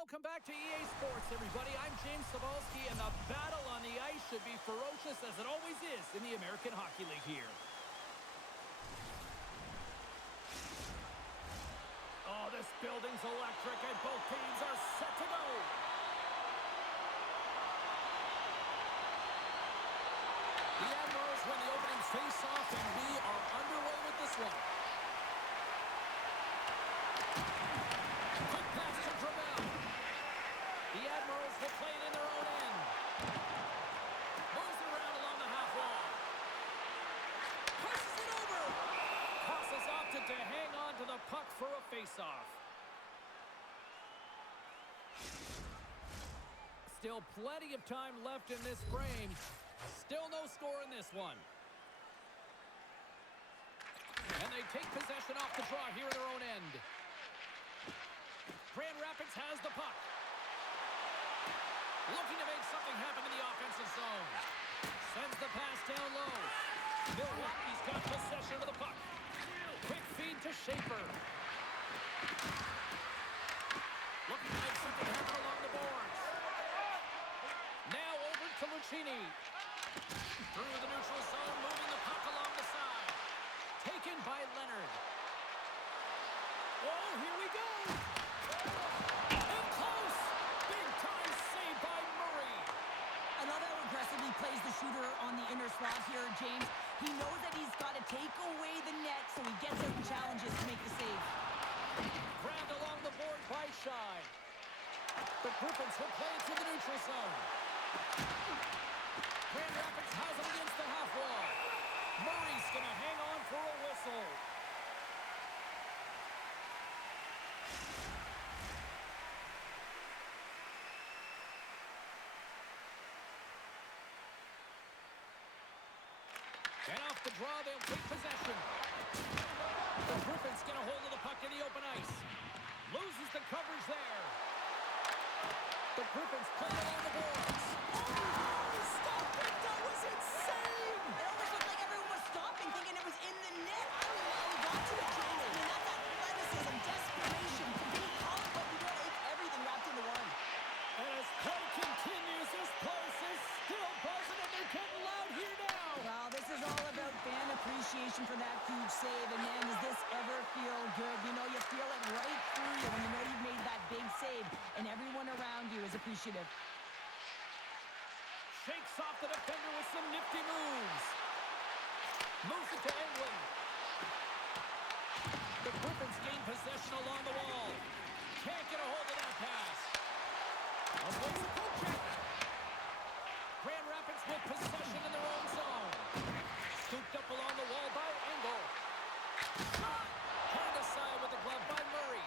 Welcome back to EA Sports, everybody. I'm James Cebulski, and the battle on the ice should be ferocious as it always is in the American Hockey League here. Oh, this building's electric, and both teams are set to go. The Admirals win the opening face-off, and we are underway with this one. Quick pass to Gravel. The Admirals will play it in their own end. Moves it around along the half wall. Passes it over. Costas opted to hang on to the puck for a face-off. Still plenty of time left in this frame. Still no score in this one. And they take possession off the draw here in their own end. Grand Rapids has the puck. Looking to make something happen in the offensive zone. Sends the pass down low. Milwaukee's got possession of the puck. Quick feed to Schaefer. Looking to make something happen along the boards. Now over to Lucchini. Through the neutral zone, moving the puck along the side. Taken by Leonard. Oh, here we go. And close. Big time save by Murray. I love how aggressive he plays the shooter on the inner slot here, James. He knows that he's got to take away the net, so he gets out and challenges to make the save. Grabbed along the board by Shai. The Griffins will play it to the neutral zone. Grand Rapids has it against the half wall. Murray's going to hang on for a whistle. And off the draw, they'll take possession. The Griffins get a hold of the puck in the open ice. Loses the coverage there. The Griffins play it on the boards. Oh, stop it! That was insane! It almost looked like everyone was stopping, thinking it was in the net. I don't know how he got to it, James. I mean, that's athleticism, desperation. Can you call it what you want? It's everything wrapped into one. And as play continues, this place is still buzzing, and they're getting loud here now. Well, this is all about fan appreciation for that huge save. And man, does this ever feel good? You know, you feel it right through you when you know you've made that big save, and everyone around you is appreciative. Shakes off the defender with some nifty moves. Moves it to England. The Griffins gain possession along the wall. Can't get a hold of that pass. Avoids a good check. Grand Rapids with possession in their own zone. Scooped up along the wall by Engel. Shot! Hand aside with the glove by Murray.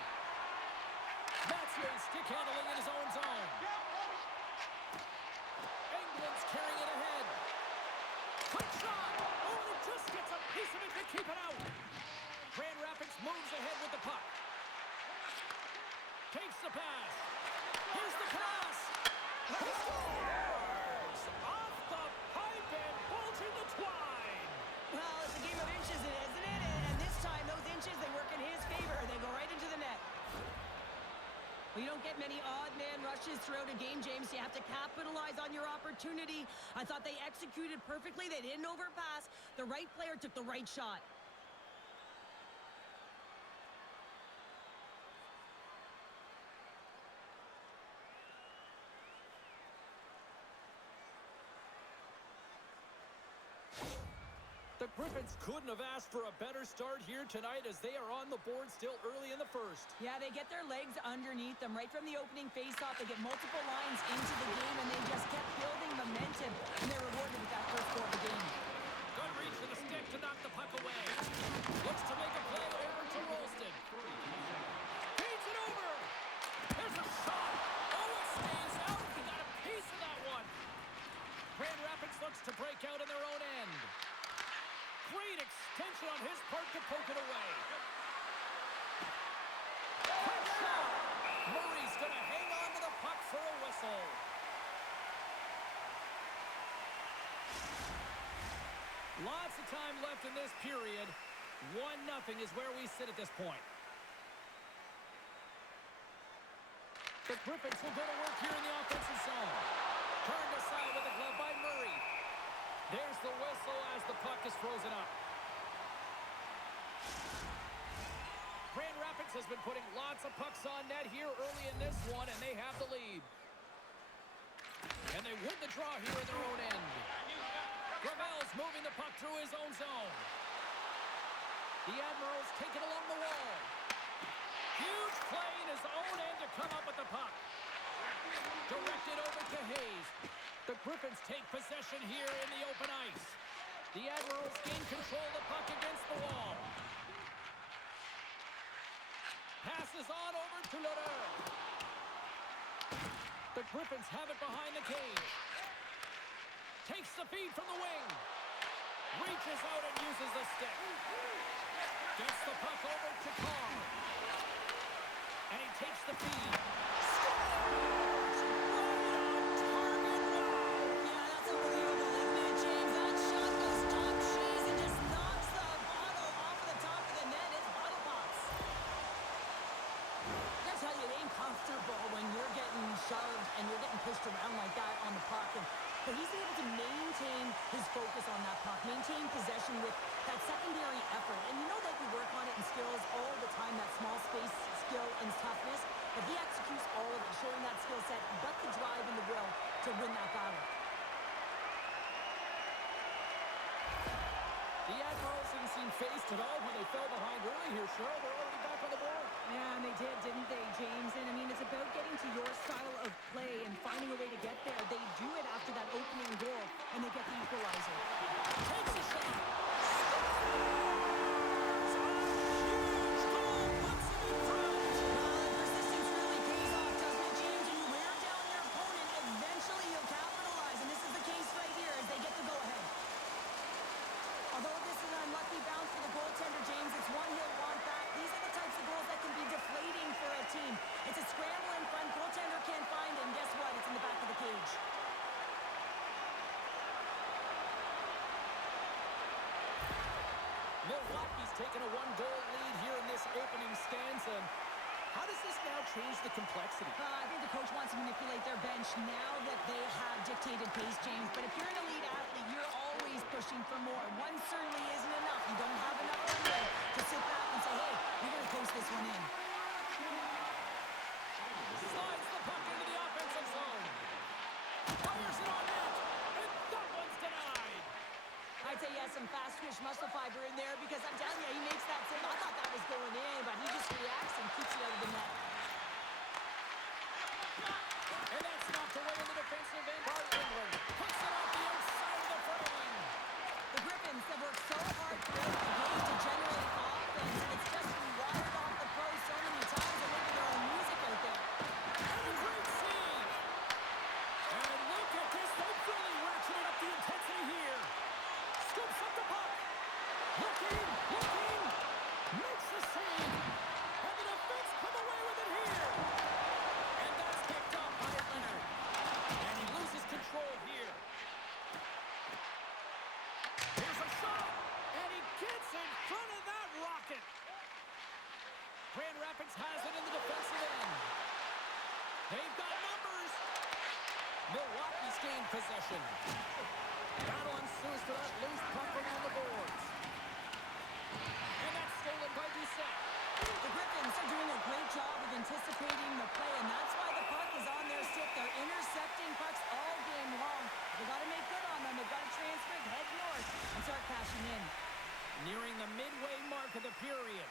Mathieu stick handling in his own zone. England's carrying it ahead. Quick shot! Oh, it just gets a piece of it to keep it out. Grand Rapids moves ahead with the puck. Takes the pass. Here's the pass. He scores! Off the pipe and bulging the twine. Well, it's a game of inches, isn't it? And this time, those inches, they work in his favor. They go right into the net. Well, you don't get many odd man rushes throughout a game, James. You have to capitalize on your opportunity. I thought they executed perfectly. They didn't overpass. The right player took the right shot. The Griffins couldn't have asked for a better start here tonight as they are on the board still early in the first. Yeah, they get their legs underneath them right from the opening faceoff. They get multiple lines into the game, and they just kept building momentum, and they're rewarded with that first goal of the game. Good reach to the stick to knock the puck away. Looks to make a play over to Rolston. Feeds it over. There's a shot. Oh, it stays out. He got a piece of that one. Grand Rapids looks to break out in their own end. Great extension on his part to poke it away. Quick shot. Murray's going to hang on to the puck for a whistle. Lots of time left in this period. 1-0 is where we sit at this point. The Griffins will go to work here in the offensive zone. Turned aside with a glove by Murray. There's the whistle as the puck is frozen up. Grand Rapids has been putting lots of pucks on net here early in this one, and they have the lead. And they win the draw here in their own end. Gravel's moving the puck through his own zone. The Admirals take it along the wall. Huge play in his own end to come up with the puck. Directed over to Hayes. The Griffins take possession here in the open ice. The Admirals gain control of the puck against the wall. Passes on over to Leder. The Griffins have it behind the cage. Takes the feed from the wing. Reaches out and uses the stick. Gets the puck over to Carr. And he takes the feed. Scores! Right on target! Wow! Yeah, that's unbelievable, isn't it, James? That shot goes top cheese and just knocks the bottle off of the top of the net. It's bottle pops. I gotta tell you, it ain't comfortable when you're getting shoved and you're getting pushed around like that on the puck. But he's able to maintain his focus on that puck, maintain possession with that secondary effort. And you know that you work on it in skills all the time, that small space skill and toughness. But he executes all of it, showing that skill set, but the drive and the will to win that battle. The Admirals didn't seem phased at all when they fell behind early here, Cheryl. They're already back on the board. Yeah, and they did, didn't they, James? And, I mean, it's about getting to your style of play and finding a way to get there. They do it after that opening goal, and they get the equalizer. Takes a shot. Scores! A huge goal puts them in front. Persistence really pays off, doesn't it, James? When you wear down your opponent, eventually you'll capitalize. And this is the case right here as they get the go-ahead. Although this is an unlucky bounce for the goaltender, James, it's one he'll want back. These are the types of goals that can be deflating for a team. It's a scramble in front. Goaltender can't find him. Guess what? It's in the back of the cage. Milwaukee's taken a one-goal lead here in this opening stanza. How does this now change the complexity? I think the coach wants to manipulate their bench now that they have dictated pace, James. But if you're an elite athlete, you're always pushing for more. One certainly isn't enough. You don't have enough runway to sit back and say, hey, we're going to post this one in. Slides the puck into the offensive zone. Fires it on net. And that one's denied. I'd say he has some fast twitch muscle fiber in there because I'm telling you, he makes that save. I thought that was going in, but he just reacts and keeps it out of the net. And that's knocked away in the defensive end by England. Puts it off the outside of the frame. The Griffins have worked so hard throughout the game to generate offense, and it's just been wired off the pros so many times they're making their own music out there. And a great save. And look at this. They've really ratcheted up the intensity here. Scoops up the puck. Looking. Makes the save. And the defense come away with it here. And that's picked up by Leonard. And he loses control here. Here's a shot. And he gets in front of that rocket. Grand Rapids has it in the defensive end. They've got numbers. Milwaukee's gained possession. Battle ensues for that loose puck around the boards. And that's stolen by Doucette. The Griffins are doing a great job of anticipating the play, and that's why the puck is on their stick. They're intercepting pucks all game long. They've got to make good on them. They've got to transfer it, head north, and start cashing in. Nearing the midway mark of the period,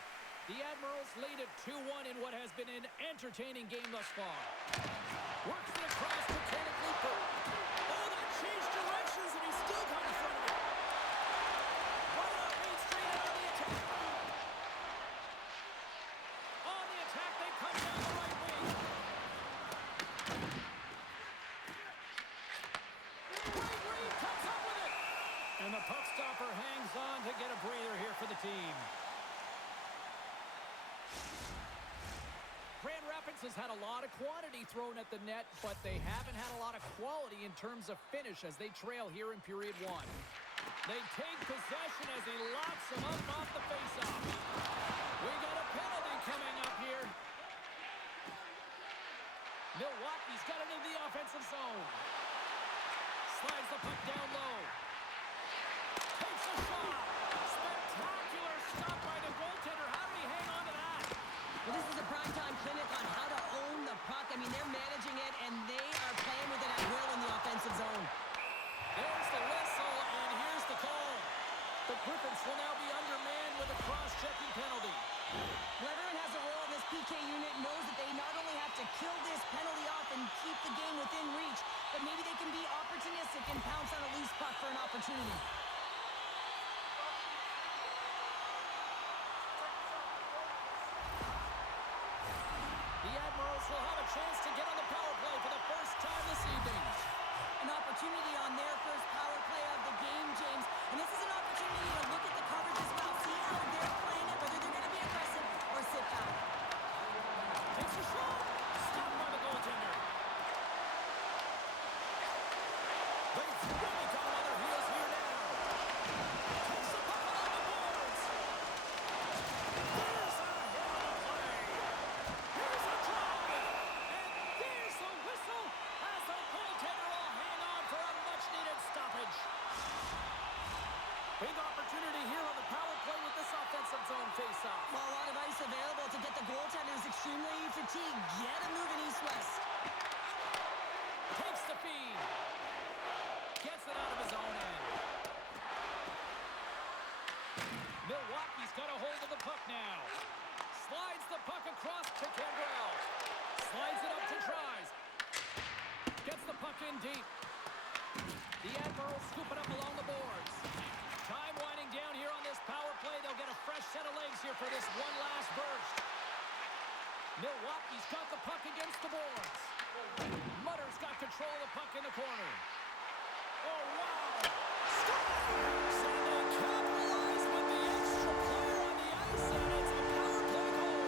the Admirals lead at 2-1 in what has been an entertaining game thus far. Works it across to Tony Cooper. Oh, that changed directions, and he still got in front of it. Right off Main Street and on the attack. On the attack, they come down the right wing. Great read, comes up with it. And the puck stopper hangs on to get a breather here for the team. Grand Rapids has had a lot of quantity thrown at the net, but they haven't had a lot of quality in terms of finish as they trail here in period one. They take possession as he locks them up off the faceoff. We got a penalty coming up here. Milwaukee's got it into the offensive zone. Slides the puck down low. Takes a shot. Spectacular stop by the goaltender. How did he hang on to that? Well, this is a primetime clinic on how to own the puck. I mean, they're managing it, and they are playing with it at will in the offensive zone. There's the whistle, and here's the call. The Griffins will now be undermanned with a cross-checking penalty. Well, everyone has a role in this PK unit, knows that they not only have to kill this penalty off and keep the game within reach, but maybe they can be opportunistic and pounce on a loose puck for an opportunity. The Admirals will have a chance to get on the power play for the first time this evening. An opportunity on their first power play of the game, James. And this is an opportunity to look at the coverage as well. See how they're playing it, whether they're going to be aggressive or sit back. Takes a shot. Stopped by the goaltender. They've really got him on their heels here now. Takes the puck along the boards. There's a hit on the play. Here's a drive. And there's the whistle as the goaltender will hang on for a much-needed stoppage. Big opportunity here on the power play with this offensive zone faceoff. Well, a lot of ice available to get the goaltenders extremely fatigued. Get him moving east-west. Takes the feed. Gets it out of his own end. Milwaukee's got a hold of the puck now. Slides the puck across to Canberell. Slides it up to Tries. Gets the puck in deep. The Admirals scoop it up along the boards. Time winding down here on this power play. They'll get a fresh set of legs here for this one last burst. Milwaukee's got the puck against the boards. Mutter's got control of the puck in the corner. Oh, wow! Scores! And they capitalize with the extra player on the ice, and it's a power play goal.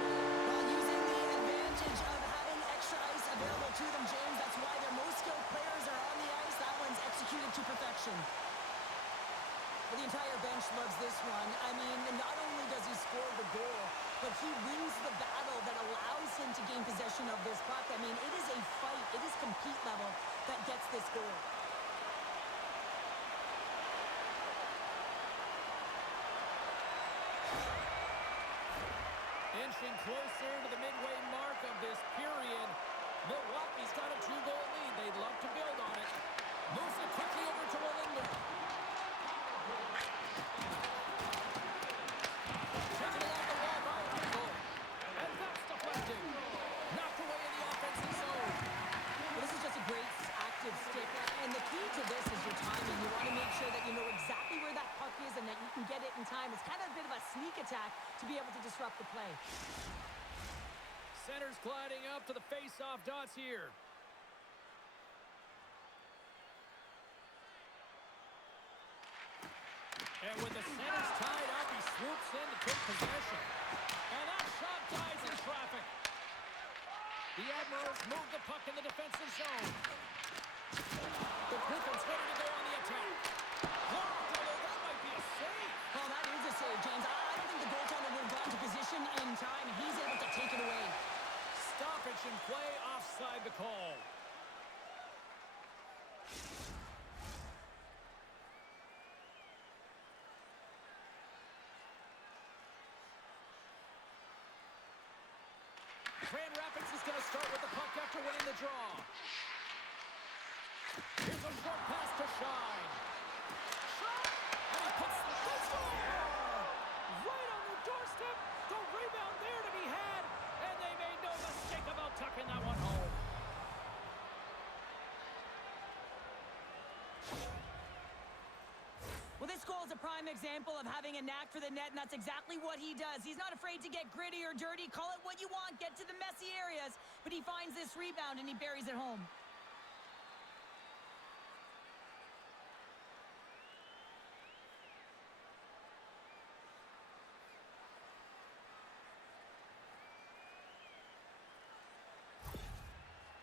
While using the advantage of having extra ice available to them, James, that's why their most skilled players are on the ice. That one's executed to perfection. Well, the entire bench loves this one. I mean, not only does he score the goal, but he wins the battle that allows him to gain possession of this puck. I mean, it is a fight. It is compete level that gets this goal. Inching closer to the midway mark of this period. Milwaukee's got a 2-goal lead. They'd love to build on it. Moves it quickly over to Wallinder. Taken along the wall by Eichel. And that's deflected. Knocked away in the offensive zone. Well, this is just a great active stick. And the key to this is your timing. You want to make sure that you know exactly where that puck is and that you can get it in time. It's kind of a bit of a sneak attack to be able to disrupt the play. Center's gliding up to the face-off dots here. And with the centers tied up, he swoops in to take possession. And that shot dies in traffic. The Admirals move the puck in the defensive zone. The Griffins ready to go on the attack. Blocked, although that might be a save. Well, that is a save, James. I don't think the goaltender would have gotten to position in time. He's able to take it away. Stoppage in play, offside the call. Grand Rapids is going to start with the puck after winning the draw. Here's a short pass to Shine. Shot! And he puts the score! Right on the doorstep. The rebound there to be had. And they made no mistake about tucking that one home. Well, this goal is a prime example of having a knack for the net, and that's exactly what he does. He's not afraid to get gritty or dirty. Call it what you want. Get to the messy areas. But he finds this rebound, and he buries it home.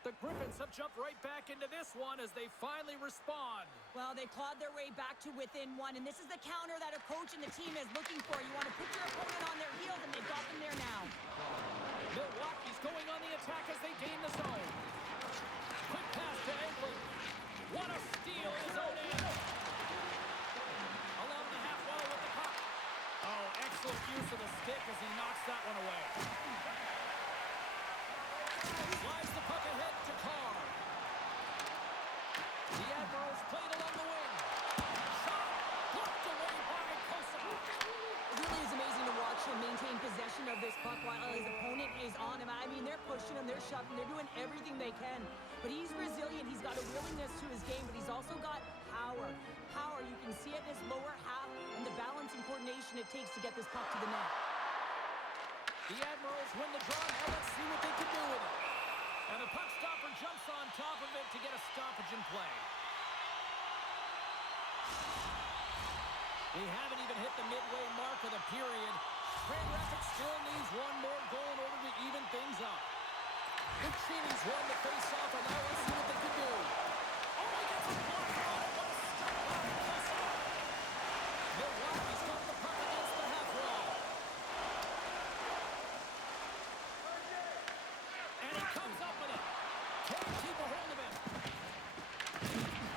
The Griffins have jumped right back into this one as they finally respond. Well, they clawed their way back to within one, and this is the counter that a coach and the team is looking for. You want to put your opponent on their heels, and they've got them there now. Milwaukee's going on the attack as they gain the zone. diagonally. What a steal in his own end. Along the half wall with the puck. Oh, excellent use of the stick as he knocks that one away. Slides the puck ahead to Carr. The Admirals played along the wing. Shot blocked away by Kosa. It really is amazing to watch him maintain possession of this puck while his opponent is on him. I mean, they're pushing him, they're shoving, they're doing everything they can. But he's resilient, he's got a willingness to his game, but he's also got power. Power, you can see it in his lower half and the balance and coordination it takes to get this puck to the net. The Admirals win the draw. Now let's see what they can do with it. And the puck stopper jumps on top of it to get a stoppage in play. We haven't even hit the midway mark of the period. Grand Rapids still needs one more goal in order to even things up. Luchini's won the face-off, and now let's see what they can do. Oh, he gets a blocker on it. What a stop by Kosa. Milwaukee's got the puck against the half wall. And he comes up with it. Can't keep a hold of it.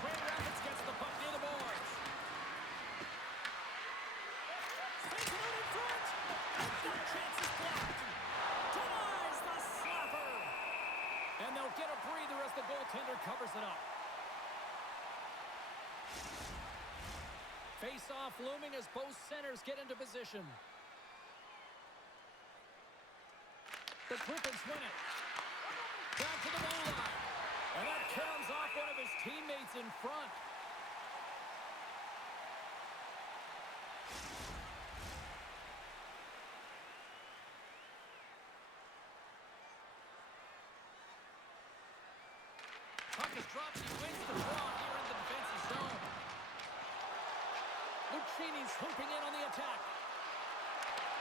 Grand Rapids gets the puck near the boards. Sends it out in front. And that chance is blocked. Denies the slapper. And they'll get a breather as the goaltender covers it up. Face-off looming as both centers get into position. The Griffins win it. Back to the goal line. And that caroms off one of his teammates in front. Puck is dropped. He wins the draw here in the defensive zone. Luchini's swooping in on the attack.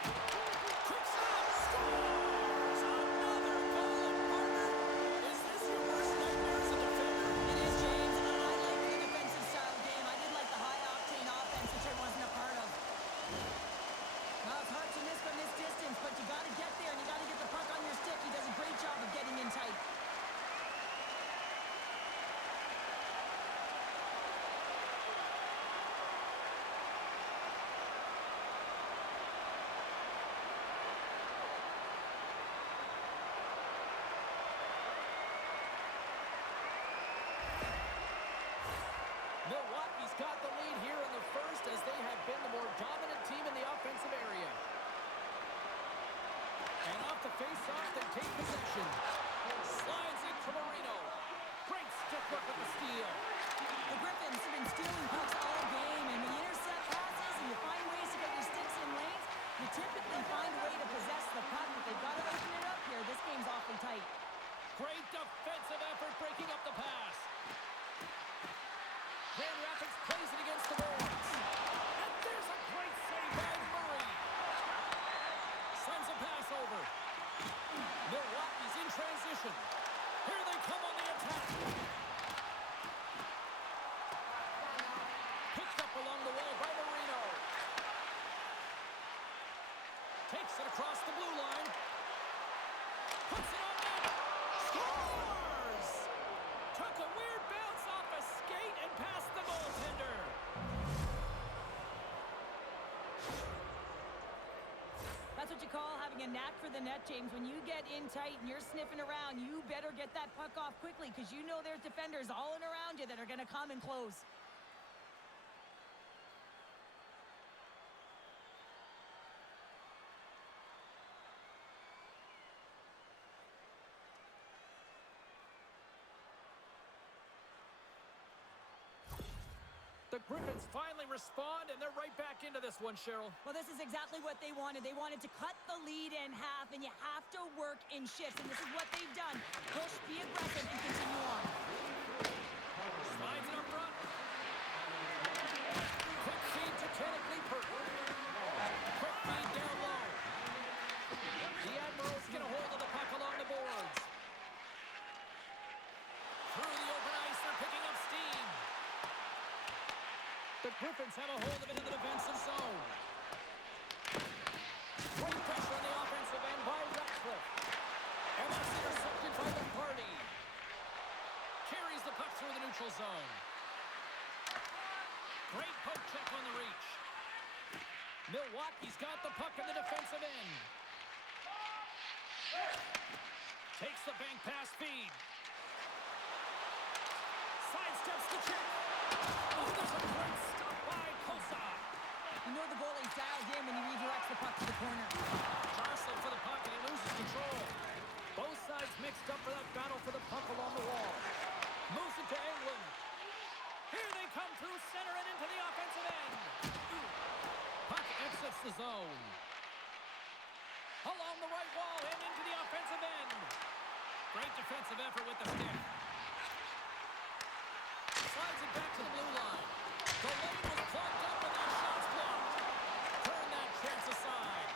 Quick shot! Scores! Another goal, partner! Is this your worst nightmare as a defender? It is, James. I like the defensive style game. I did like the high-octane offense, which I wasn't a part of. Well, it's hard to miss from this distance, but you got to get there, and you got to get the puck on your stick. He does a great job of getting in tight. Milwaukee's got the lead here in the first as they have been the more dominant team in the offensive area. And off the face-off, they take possession. Slides in from Marino. Great stick work with the steal. The Griffins have been stealing pucks all game, and when you intercept passes and you find ways to get your sticks in lanes, you typically find a way to possess the puck. But they've got to open it up here. This game's awfully tight. Great defensive effort breaking up the pass. Grand Rapids plays it against the boards. And there's a great save by Murray. Sends a pass over. Milwaukee's in transition. Here they come on the attack. Picked up along the wall by Marino. Takes it across the blue line. Puts it on net. Scores! Took a weird bounce off a skate and past the goaltender. That's what you call having a knack for the net, James. When you get in tight and you're sniffing around, you better get that puck off quickly because you know there's defenders all in around you that are going to come and close. The Griffins finally respond, and they're right back into this one, Cheryl. Well, this is exactly what they wanted. They wanted to cut the lead in half, and you have to work in shifts, and this is what they've done. Push, be aggressive, and continue on. Slides it up front. Quick feed to Kenneth Leeper. Quick feed down low. The Admirals get a hold of the puck along the boards. Through the open ice, they're picking up steam. The Griffins have a hold of it in the defensive zone. Great pressure on the offensive end by Ratcliffe. And that's intercepted by McCarty. Carries the puck Milwaukee's got the puck in the defensive end. Takes the bank pass feed. Sidesteps the check. Oh, there's a great stop by Kosa. You know the goalie's dialed in when he redirects the puck to the corner. Jostling for the puck, and he loses control. Both sides mixed up for that battle for the puck along the wall. Moves it to England. Here they come through center and into the offensive end. Puck exits the zone. Along the right wall and into the offensive end. Great defensive effort with the stick. Slides it back to the blue line. The lane was plugged up and that shot's blocked. Turn that chance aside.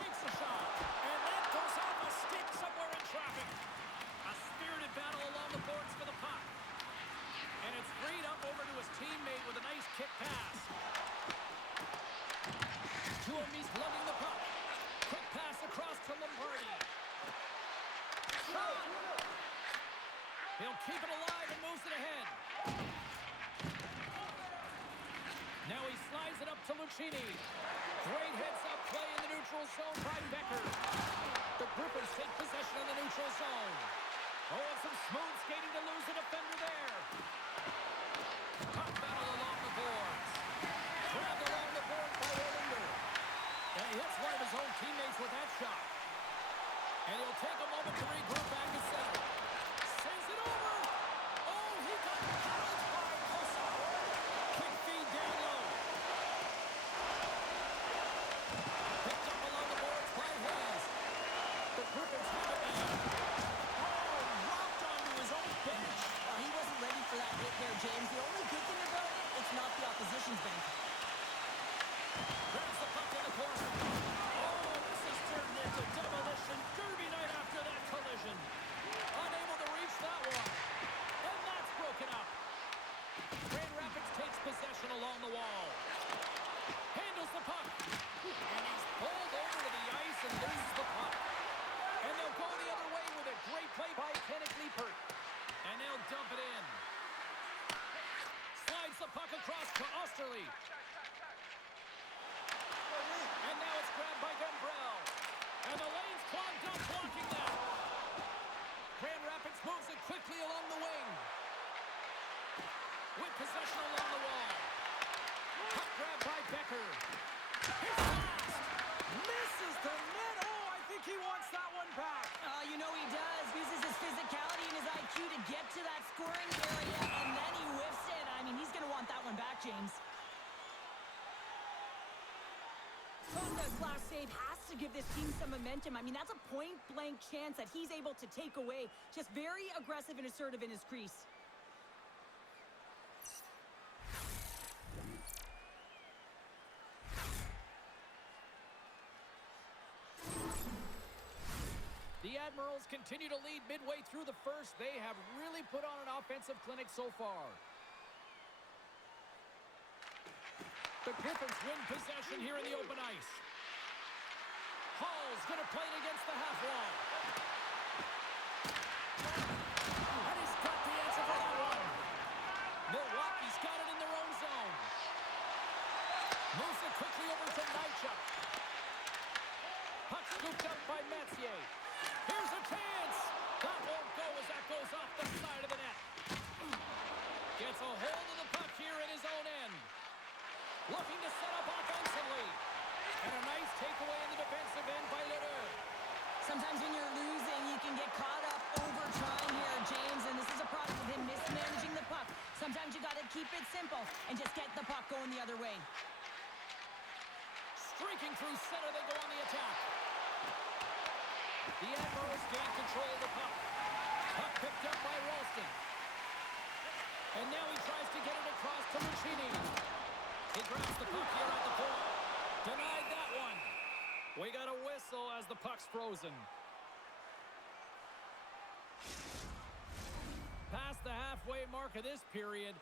Takes a shot. And that goes off a stick somewhere in traffic. A spirited battle along the boards for the puck. And it's freed up over to his teammate with a nice kick pass. To him, he's lugging the puck. Quick pass across to Lombardi. Shot! He'll keep it alive and moves it ahead. Now he slides it up to Lucchini. Great heads-up play in the neutral zone by Becker. The Griffins take possession of the neutral zone. Oh, and some smooth skating to lose the defender there. Puck battle along the boards. Grabbed along the board by Orlinder. And he hits one of his own teammates with that shot. And he'll take a moment to regroup back at center. Sends it over. Oh, he got pounded by Kosa. Quick feed down low. Picked up along the boards by Hayes. The Griffins have it now. Oh, dropped onto his own bench. He wasn't ready for that hit there, James. The only good thing about it, it's not the opposition's bench. Grabs the puck in the corner. Oh, this has turned into demolition derby night after that collision. Unable to reach that one. And that's broken up. Grand Rapids takes possession along the wall. Handles the puck. And he's pulled over to the ice and loses the puck. And they'll go the other way with a great play by Kenneth Liepert. And they'll dump it in. Slides the puck across to Osterley. And now it's grabbed by Gambrell. And the lane's clogged up, blocking that. Grand Rapids moves it quickly along the wing. With possession along the wall. Puck grabbed by Becker. His last. Misses the net. Oh, I think he wants that one back. You know he does. Uses his physicality and his IQ to get to that scoring area, and then he whiffs it. I mean, he's going to want that one back, James. Costa's last save has to give this team some momentum. I mean, that's a point-blank chance that he's able to take away. Just very aggressive and assertive in his crease. The Admirals continue to lead midway through the first. They have really put on an offensive clinic so far. The Griffins win possession here in the open ice. Hall's going to play it against the half wall. And he's got the answer for that one. Milwaukee's got it in their own zone. Moves it quickly over to Nychuk. Puck scooped up by Messier. Here's a chance. That won't go as that goes off the side of the net. Gets a hold of the puck here in his own end. Looking to set up offensively. And a nice takeaway in the defensive end by Leroux. Sometimes when you're losing, you can get caught up over trying here, James, and this is a product of him mismanaging the puck. Sometimes you got to keep it simple and just get the puck going the other way. Streaking through center, they go on the attack. The Admirals gain control of the puck. Puck picked up by Ralston. And now he tries to get it across to Lucchini. He grabs the puck here at the point. Denied that one. We got a whistle as the puck's frozen. Past the halfway mark of this period,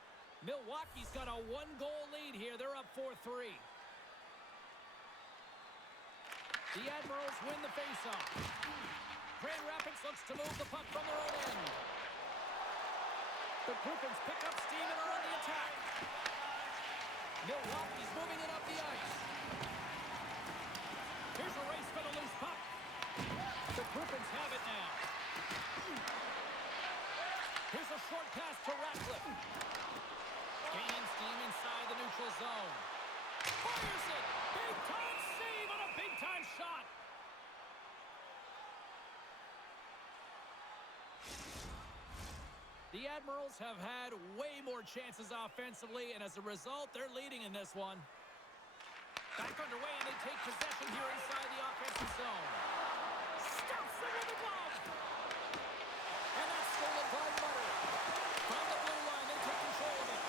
Milwaukee's got a one-goal lead here. They're up 4-3. The Admirals win the faceoff. Grand Rapids looks to move the puck from their own end. The Griffins pick up steam and are on the attack. Milwaukee's moving it up the ice. Griffins have it now. Here's a short pass to Ratcliffe. Gaining steam inside the neutral zone. Fires it! Big-time save on a big-time shot! The Admirals have had way more chances offensively, and as a result, they're leading in this one. Back underway, and they take possession here inside the offensive zone. Stuffs it with a glove! And that's stolen by Mutter. From the blue line, they take control of it.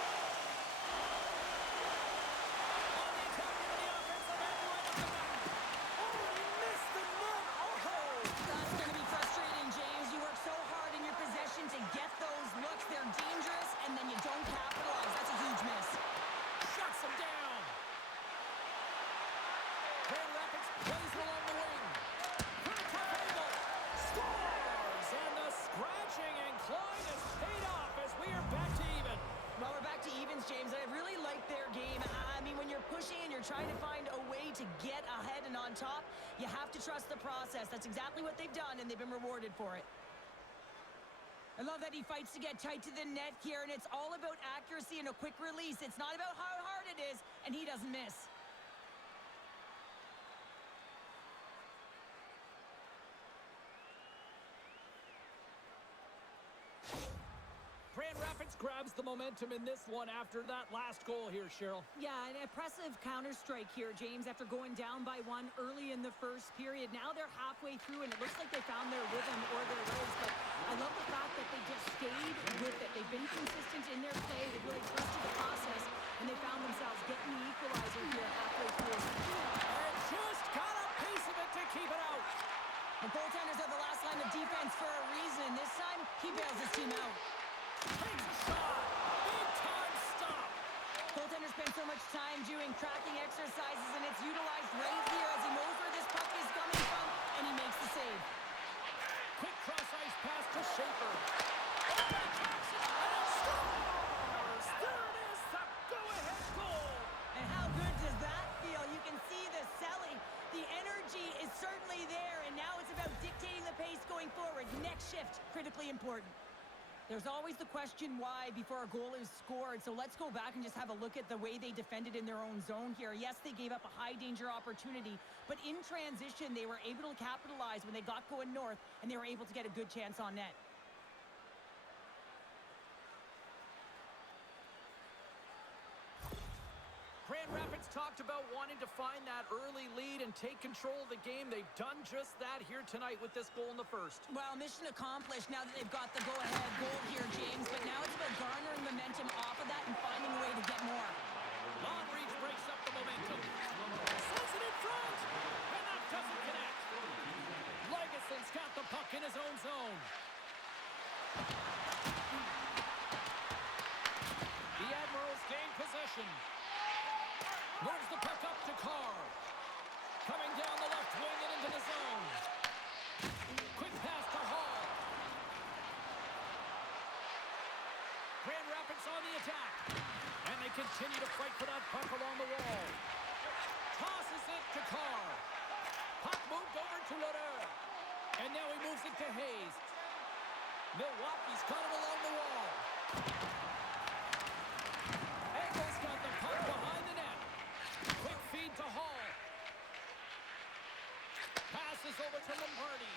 On the attack into the offensive end, right up the gut. Oh, he missed the net! Oh! That's going to be frustrating, James. You work so hard in your possession to get those looks. They're dangerous, and then you don't capitalize. That's a huge miss. Shuts him down. Grand Rapids plays it along the wing. Critical angle. Scores! And the scratching and clawing has paid off as we are back to even. Well, we're back to evens, James. I really like their game. I mean, when you're pushing and you're trying to find a way to get ahead and on top, you have to trust the process. That's exactly what they've done, and they've been rewarded for it. I love that he fights to get tight to the net here, and it's all about accuracy and a quick release. It's not about how hard it is, and he doesn't miss. Grand Rapids grabs the momentum in this one after that last goal here, Cheryl. Yeah, an impressive counter-strike here, James, after going down by one early in the first period. Now they're halfway through, and it looks like they found their rhythm or their legs. But I love the fact that they just stayed with it. They've been consistent in their play. They've really trusted the process, and they found themselves getting the equalizer here halfway through. And just got a piece of it to keep it out. The goaltenders are the last line of defense for a reason. This time, he bails his team out. Takes a shot. Big time stop. Goaltenders spend so much time doing tracking exercises, and it's utilized right here as he knows where this puck is coming from, and he makes the save. Quick cross-ice pass to Schaefer. Oh, he tracks it, and it scores! There it is, the go-ahead goal. And how good does that feel? You can see the selling. The energy is certainly there, and now it's about dictating the pace going forward. Next shift, critically important. There's always the question why before a goal is scored, so let's go back and just have a look at the way they defended in their own zone here. Yes, they gave up a high-danger opportunity, but in transition, they were able to capitalize when they got going north, and they were able to get a good chance on net. Grand Rapids talked about wanting to find that early lead and take control of the game. They've done just that here tonight with this goal in the first. Well, mission accomplished now that they've got the go-ahead goal here, James, but now it's about garnering momentum off of that and finding a way to get more. Long reach breaks up the momentum. Sends it in front, and that doesn't connect. Legason's got the puck in his own zone. The Admirals gain possession. Moves the puck up to Carr. Coming down the left wing and into the zone. Quick pass to Hall. Grand Rapids on the attack. And they continue to fight for that puck along the wall. Tosses it to Carr. Puck moved over to Lodeur. And now he moves it to Hayes. Milwaukee's got it along the wall. Eggles got the puck behind the net. Quick feed to Hall. Passes over to Lombardi.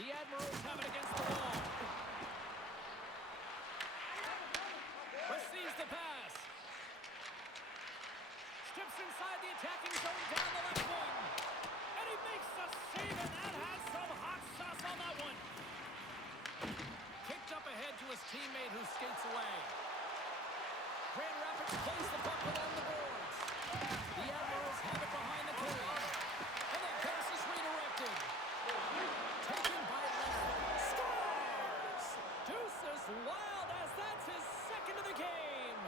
The Admirals have it against the wall. Receives the pass. Strips inside the attacking zone down the left wing. And he makes the save, and that has some hot sauce on that one. Kicked up ahead to his teammate who skates away. Grand Rapids plays the puck along the boards. The Admirals have it behind the cage. And the pass is redirected. Taken by Leonard. Scores! Deuces Wild as that's his second of the game.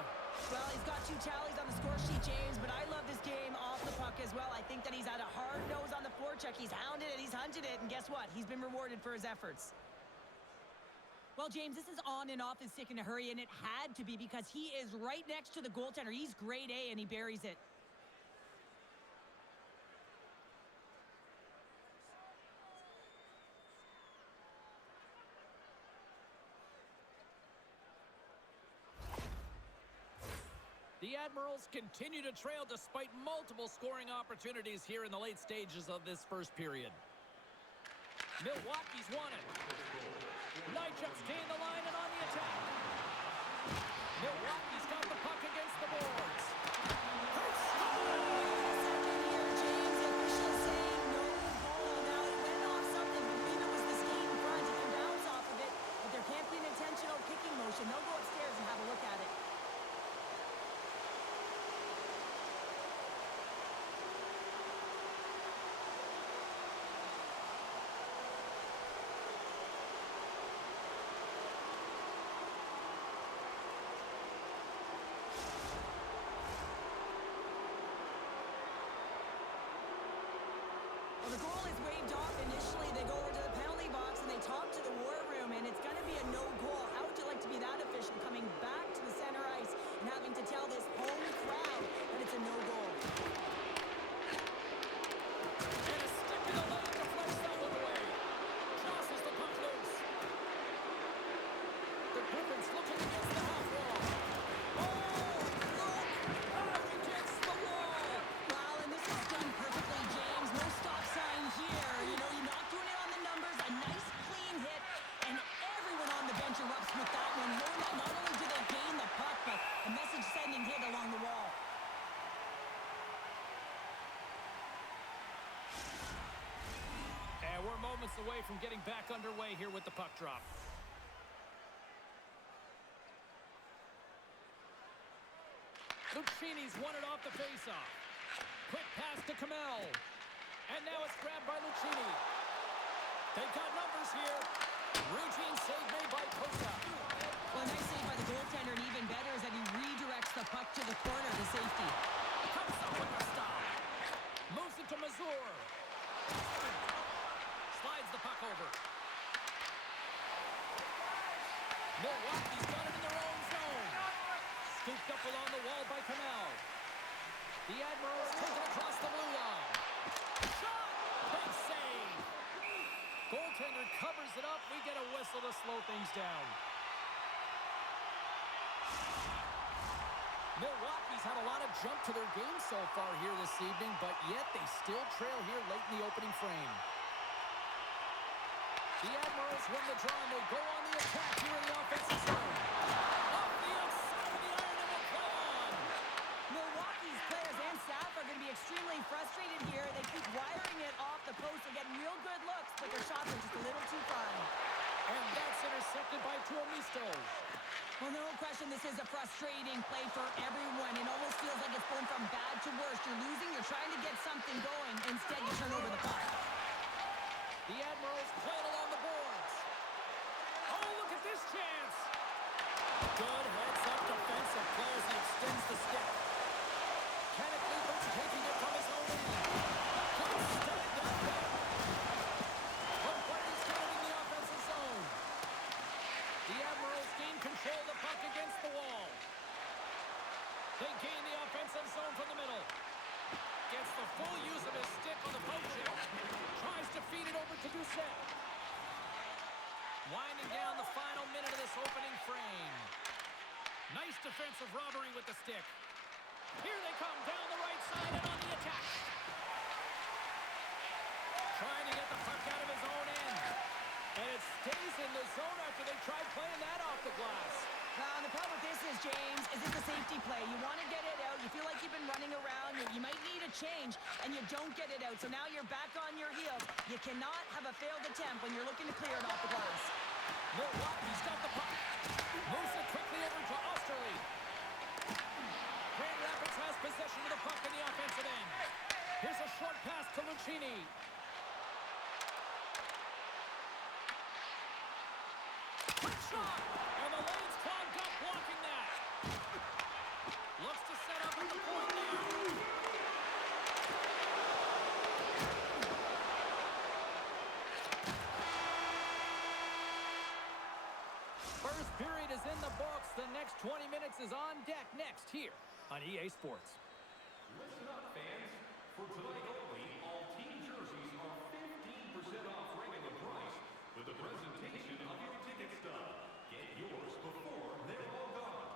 Well, he's got 2 tallies on the score sheet, James, but I love this game off the puck as well. I think that he's had a hard nose on the forecheck. He's hounded it, he's hunted it, and guess what? He's been rewarded for his efforts. Well, James, this is on and off his stick in a hurry, and it had to be because he is right next to the goaltender. He's grade A, and he buries it. The Admirals continue to trail despite multiple scoring opportunities here in the late stages of this first period. Milwaukee's won it. Nychuk's gained the line and on the attack. Milwaukee's got the puck against the boards. Motion. They'll go upstairs and have a look at it. Well, the goal is waved off initially. They go over to the penalty box and they talk to the war room, and it's going to be a no goal. How would you like to be that official coming back to the center ice and having to tell this home crowd that it's a no goal? And a stick in the lane to flush that one away. Tosses the puck loose. The Griffins looking against the half wall. Oh, look! Out against the wall. Wow, and this is done perfectly, James. No stop sign here. You know, you're not doing it on the numbers. A nice, clean hit, and everyone on the bench erupts with that one. Not only do they gain the puck, but a message-sending hit along the wall. And we're moments away from getting back underway here with the puck drop. Lucchini's won it off the faceoff. Quick pass to Kamel. And now it's grabbed by Lucchini. They've got numbers here. Routine save made by Costa. Well, a nice save by the goaltender, and even better is that he redirects the puck to the corner to safety. Comes up with a stop. Moves it to Mazur. Slides the puck over. Milwaukee's got it in their own zone. Scooped up along the wall by Kamel. The Admirals take it across the blue line. Shot! Big save! Goaltender covers it up. We get a whistle to slow things down. Milwaukee's had a lot of jump to their game so far here this evening, but yet they still trail here late in the opening frame. The Admirals win the draw, and they go on the attack here in the offensive zone. Off the outside of the iron, and will play on. Milwaukee's players and staff are going to be extremely frustrated here. They keep wiring it off the post and getting real good looks, but their shots are just a little too far. And that's intercepted by Tuomisto. Well, no question, this is a frustrating play for everyone. It almost feels like it's going from bad to worse. You're losing, you're trying to get something going. Instead, you turn over the puck. The Admirals play it along the boards. Oh, look at this chance. Good heads-up defensive play as he extends the stick. Kenneth Liebert's taking it from his own end. Good step down there. Lombardi's got it in the offensive zone. The Admirals gain control of the puck against the wall. They gain the offensive zone from the middle. Gets the full use of his stick on the poke check. Tries to feed it over to Doucet. Winding down the final minute of this opening frame. Nice defensive robbery with the stick. Here they come down the right side and on the attack. Trying to get the puck out of his own end. And it stays in the zone after they tried playing that off the glass. Now, the problem with this is, James, is it's a safety play. You want to get it out. You feel like you've been running around. You might need a change, and you don't get it out. So now you're back on your heels. You cannot have a failed attempt when you're looking to clear it off the glass. Milwaukee's got the puck. Moves it quickly over to Osterley. Grand Rapids has possession of the puck in the offensive end. Here's a short pass to Lucchini. Quick shot! And the lane's clogged up blocking that. Looks to set up at the point now. First period is in the books. The next 20 minutes is on deck next here on EA Sports. Listen up, fans. For tonight only, all team jerseys are 15% off regular price with the presentation of your ticket stub. Get yours before they're all gone.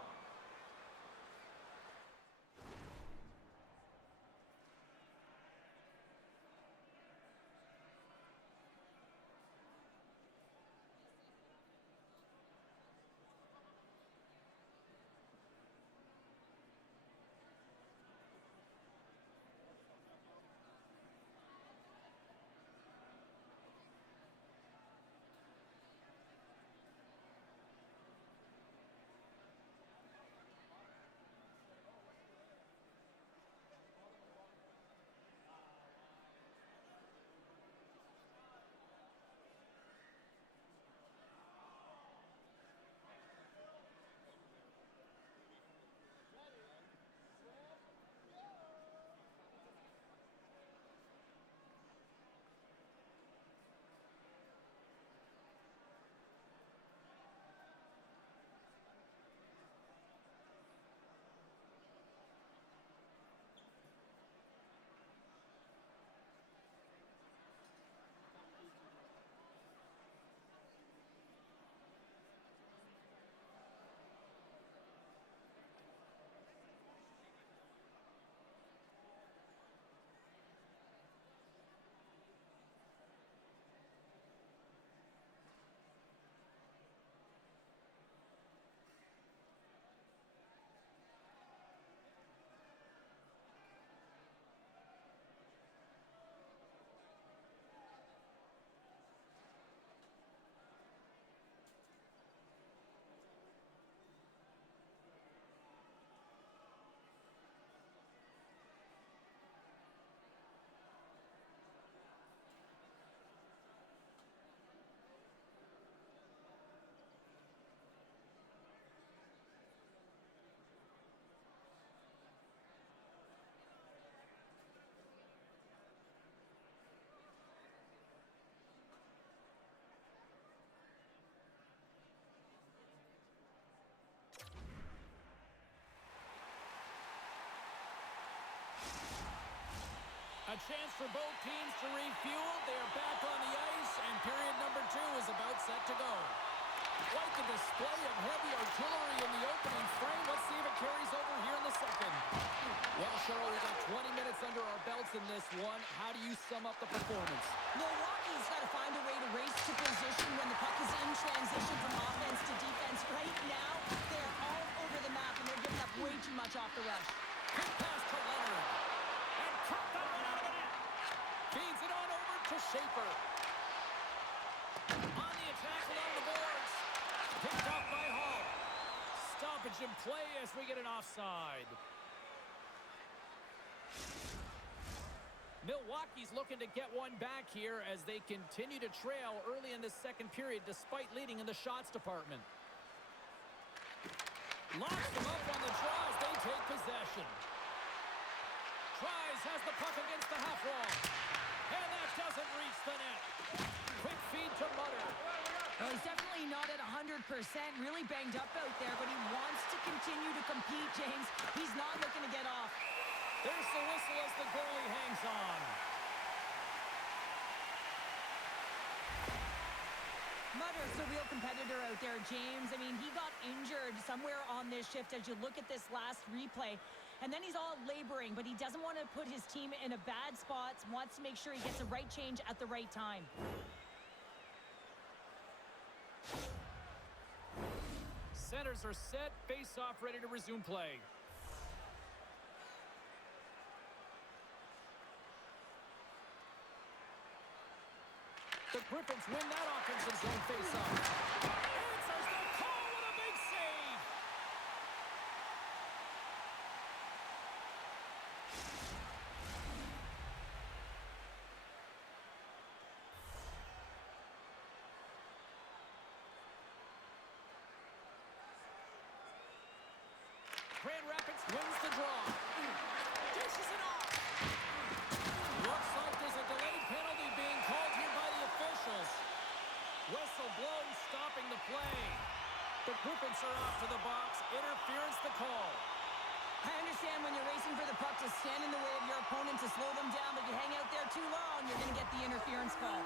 A chance for both teams to refuel. They are back on the ice, and period number 2 is about set to go. Quite the display of heavy artillery in the opening frame. Let's see if it carries over here in the second. Well, Cheryl, we got 20 minutes under our belts in this one. How do you sum up the performance? Milwaukee's got to find a way to race to position when the puck is in transition from offense to defense. Right now, they're all over the map, and they're giving up way too much off the rush. Quick pass to Leonard. And cut that one out of the net. Feeds it on over to Schaefer. On the attack along the boards. Picked up by Hall. Stoppage in play as we get an offside. Milwaukee's looking to get one back here as they continue to trail early in the second period despite leading in the shots department. Locks them up on the draw as they take possession. Tries, has the puck against the half wall. And that doesn't reach the net. Quick feed to Mutter. Well, he's definitely not at 100%, really banged up out there, but he wants to continue to compete, James. He's not looking to get off. There's the whistle as the goalie hangs on. Mutter's the real competitor out there, James. I mean, he got injured somewhere on this shift as you look at this last replay. And then he's all laboring, but he doesn't want to put his team in a bad spot, wants to make sure he gets the right change at the right time. Centers are set, face-off ready to resume play. The Griffins win that offensive zone face-off. Answers the call with a big save. Grand Rapids wins the draw. Dishes it off. Looks like there's a delayed penalty being called here by the officials. Whistle blown, stopping the play. The Griffins are off to the box. Interference the call. I understand when you're racing for the puck to stand in the way of your opponent to slow them down, but you hang out there too long, you're going to get the interference call.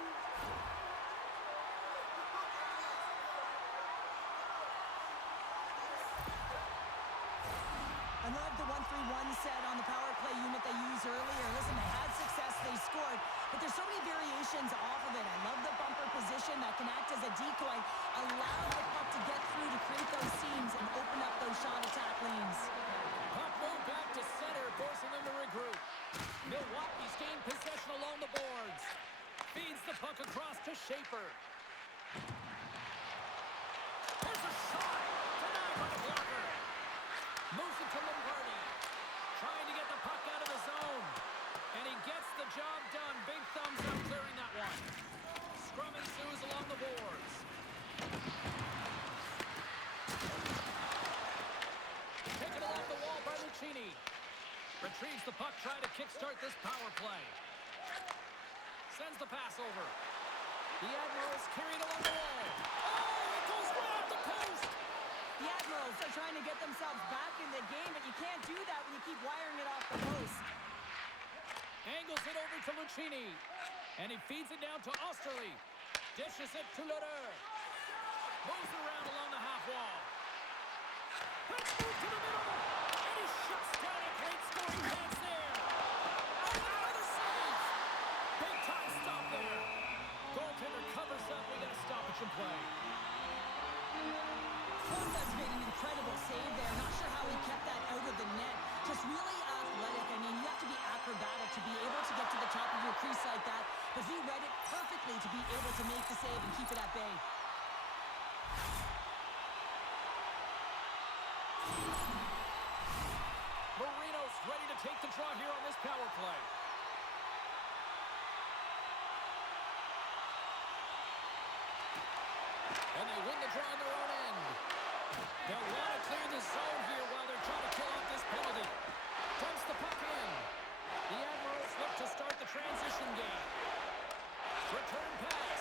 I love the 1-3-1 set on the power play unit they used earlier. Listen, they had success, they scored, but there's so many variations off of it. I love the bumper position that can act as a decoy, allow the puck to get through to create those seams and open up those shot attack lanes. Puck moved back to center, forcing them to regroup. Milwaukee's gained possession along the boards. Feeds the puck across to Schaefer. There's a shot! Denied by the blocker. Moves it to Lombardi. Trying to get the puck out of the zone. And he gets the job done. Big thumbs up clearing that one. Scrum ensues along the boards. Taken along the wall by Lucchini. Retrieves the puck, trying to kickstart this power play. Sends the pass over. The Admirals carried along the wall. Oh, it goes right off the post! The Admirals are trying to get themselves back in the game, but you can't do that when you keep wiring it off the post. Angles it over to Lucchini. And he feeds it down to Osterley. Dishes it to Leder. Moves around along the half wall. Let's move to the middle. And he shuts down a great scoring chance there. Oh, another save. Big time stop there. Goaltender covers up. We got a stoppage in play. Kosa's made an incredible save there. Not sure how he kept that out of the net. Just really athletic. I mean, you have to be acrobatic to be able to get to the top of your crease like that. But he read it perfectly to be able to make the save and keep it at bay. Marino's ready to take the draw here on this power play. And they win the draw on their own end. They'll want to clear the zone here while they're trying to kill off this penalty. Dumps the puck in. The Admirals look to start the transition game. Return pass.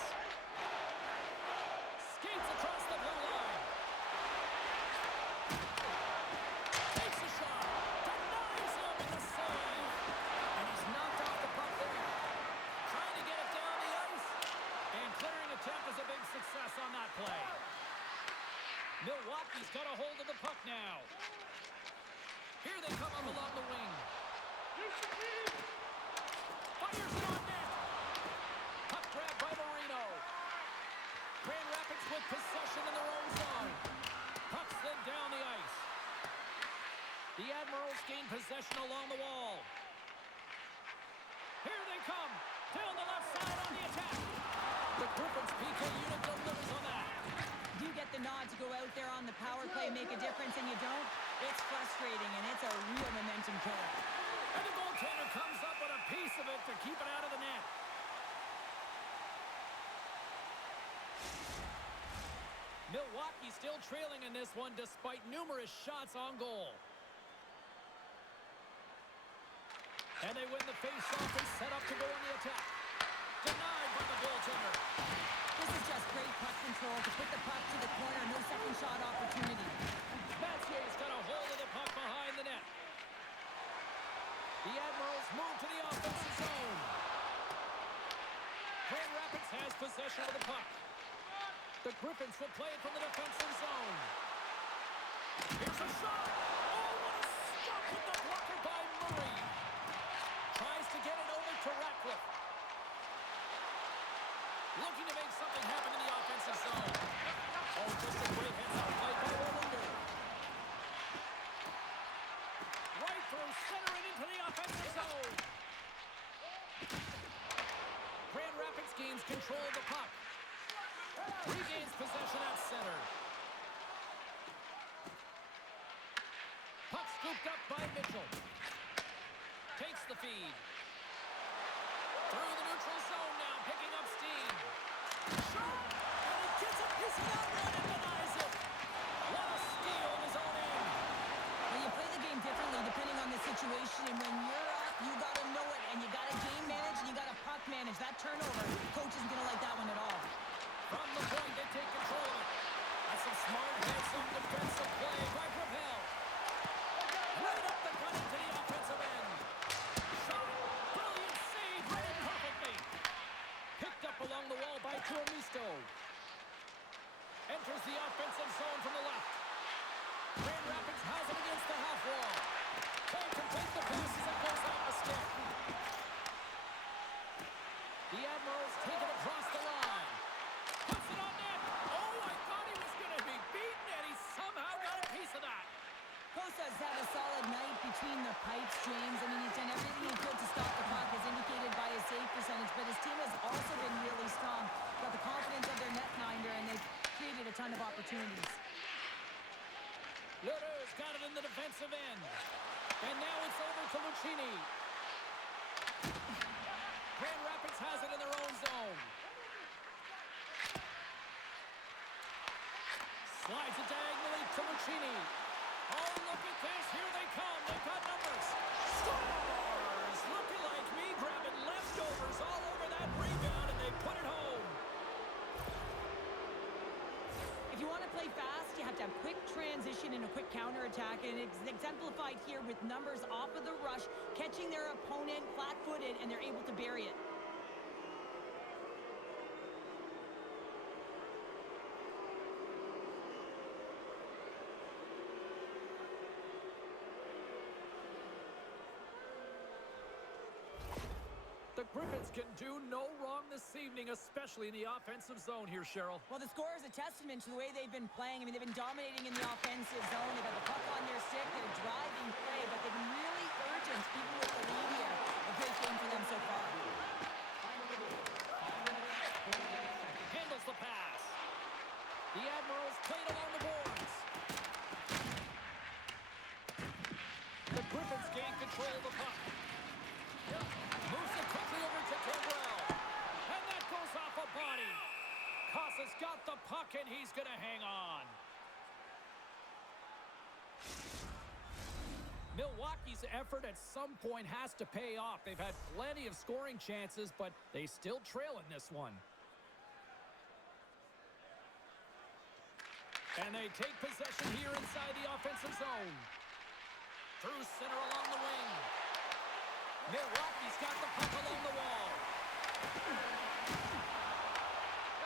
Skates across the blue line. Takes a shot. Denies him in the save. And he's knocked off the puck they come up along the wing. Fires it on net. Puck grab by Marino. Grand Rapids with possession in their own zone. Puck slid down the ice. The Admirals gain possession along the wall. Here they come. Down the left side on the attack. The Griffins PK unit delivers on that. You get the nod to go out there on the power play, make a difference, and you don't. It's frustrating, and it's a real momentum killer. And the goaltender comes up with a piece of it to keep it out of the net. Milwaukee still trailing in this one despite numerous shots on goal. And they win the face-off and set up to go on the attack. Denied by the goaltender. This is just great puck control to put the puck to the corner. No second shot opportunity. Matsier's got a hold of the puck behind the net. The Admirals move to the offensive zone. Grand Rapids has possession of the puck. The Griffins will play it from the defensive zone. Here's a shot. Oh, what a stop with the blocker by Murray. Tries to get it over to Ratcliffe. Looking to make something happen in the offensive zone. Oh, just a great heads-up play by Wallinder. Right through center and into the offensive zone. Grand Rapids gains control of the puck. Regains possession at center. Puck scooped up by Mitchell. Takes the feed. Through the neutral zone now, picking up steam. Shot! And he gets a piece of that one and denies it. What a steal in his own end. Well, you play the game differently depending on the situation, and when you're up, you got to know it, and you got to game manage, and you got to puck manage. That turnover, coach isn't going to like that one at all. From the point, they take control of it. That's some smart handsome defensive play by Gravel. Right up the gut into the offensive end. Shot. Brilliant save. Read it perfectly. Picked up along the wall by Tuomisto. Enters the offensive zone from the left. Grand Rapids has it against the half wall. Can't complete the pass as it goes off the stick. The Admirals take it across the line. Puts it on net. Oh, I thought he was going to be beaten, and he somehow got a piece of that. Costa's had a solid night between the pipes, James. I mean, he's done everything he could to stop the puck, as indicated by his save percentage, but his team has also been really strong. Got the confidence of their netminder, and they've created a ton of opportunities. Leroux's got it in the defensive end. And now it's over to Lucchini. Grand Rapids has it in their own zone. Slides it diagonally to Lucchini. Oh, look at this. Here they come. They've got numbers. Scores! Looking like me grabbing leftovers all over that rebound, and they put it home. If you want to play fast, you have to have quick transition and a quick counterattack, and it's exemplified here with numbers off of the rush, catching their opponent flat-footed, and they're able to bury it. The Griffins can do no wrong this evening, especially in the offensive zone here, Cheryl. Well, the score is a testament to the way they've been playing. I mean, they've been dominating in the offensive zone. They've got the puck on their stick. They're driving play, but they've been really urgent, even with the lead here. A great game for them so far. Handles the pass. The Admirals played along the boards. The Griffins gain control of the puck. Moves it quickly over to Gambrell. And that goes off a body. Costa's got the puck, and he's going to hang on. Milwaukee's effort at some point has to pay off. They've had plenty of scoring chances, but they still trail in this one. And they take possession here inside the offensive zone. Through center along the wing. Milwaukee's got the puck along the wall.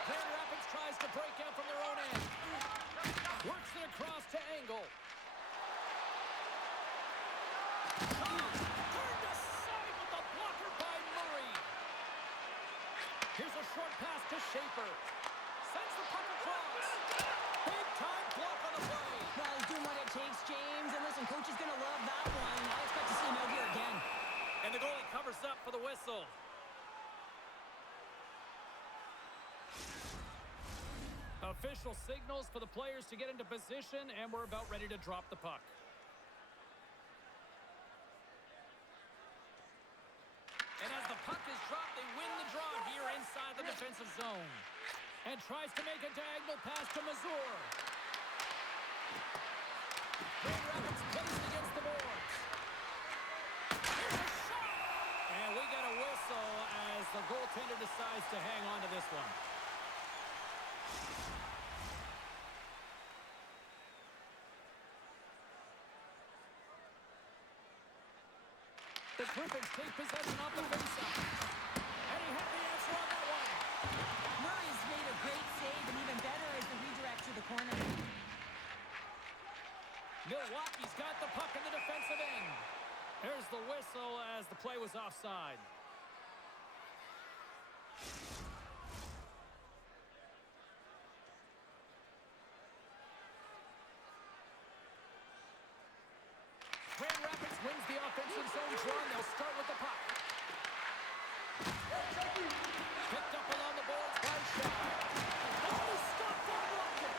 Grand Rapids tries to break out from their own end. Works it across to Engel. short pass to Schaefer. Sends the puck across. Big time block on the play. Well, he's doing what it takes, James. And listen, coach is going to love that one. I expect to see him out here again. And the goalie covers up for the whistle. Official signals for the players to get into position, and we're about ready to drop the puck. And as the puck is dropped, they win the draw here inside the defensive zone. And tries to make a diagonal pass to Mazur. Grand Rapids placed against the boards. Here's a shot! And we got a whistle as the goaltender decides to hang on to this one. The Griffins take possession off the faceoff. And he had the answer on that one. Murray's made a great save, and even better is the redirect to the corner. Milwaukee's got the puck in the defensive end. There's the whistle as the play was offside. Grand Rapids wins the offensive zone draw, and they'll start with the puck. Picked up along the boards by Shaw. Oh, he stopped and blocked it.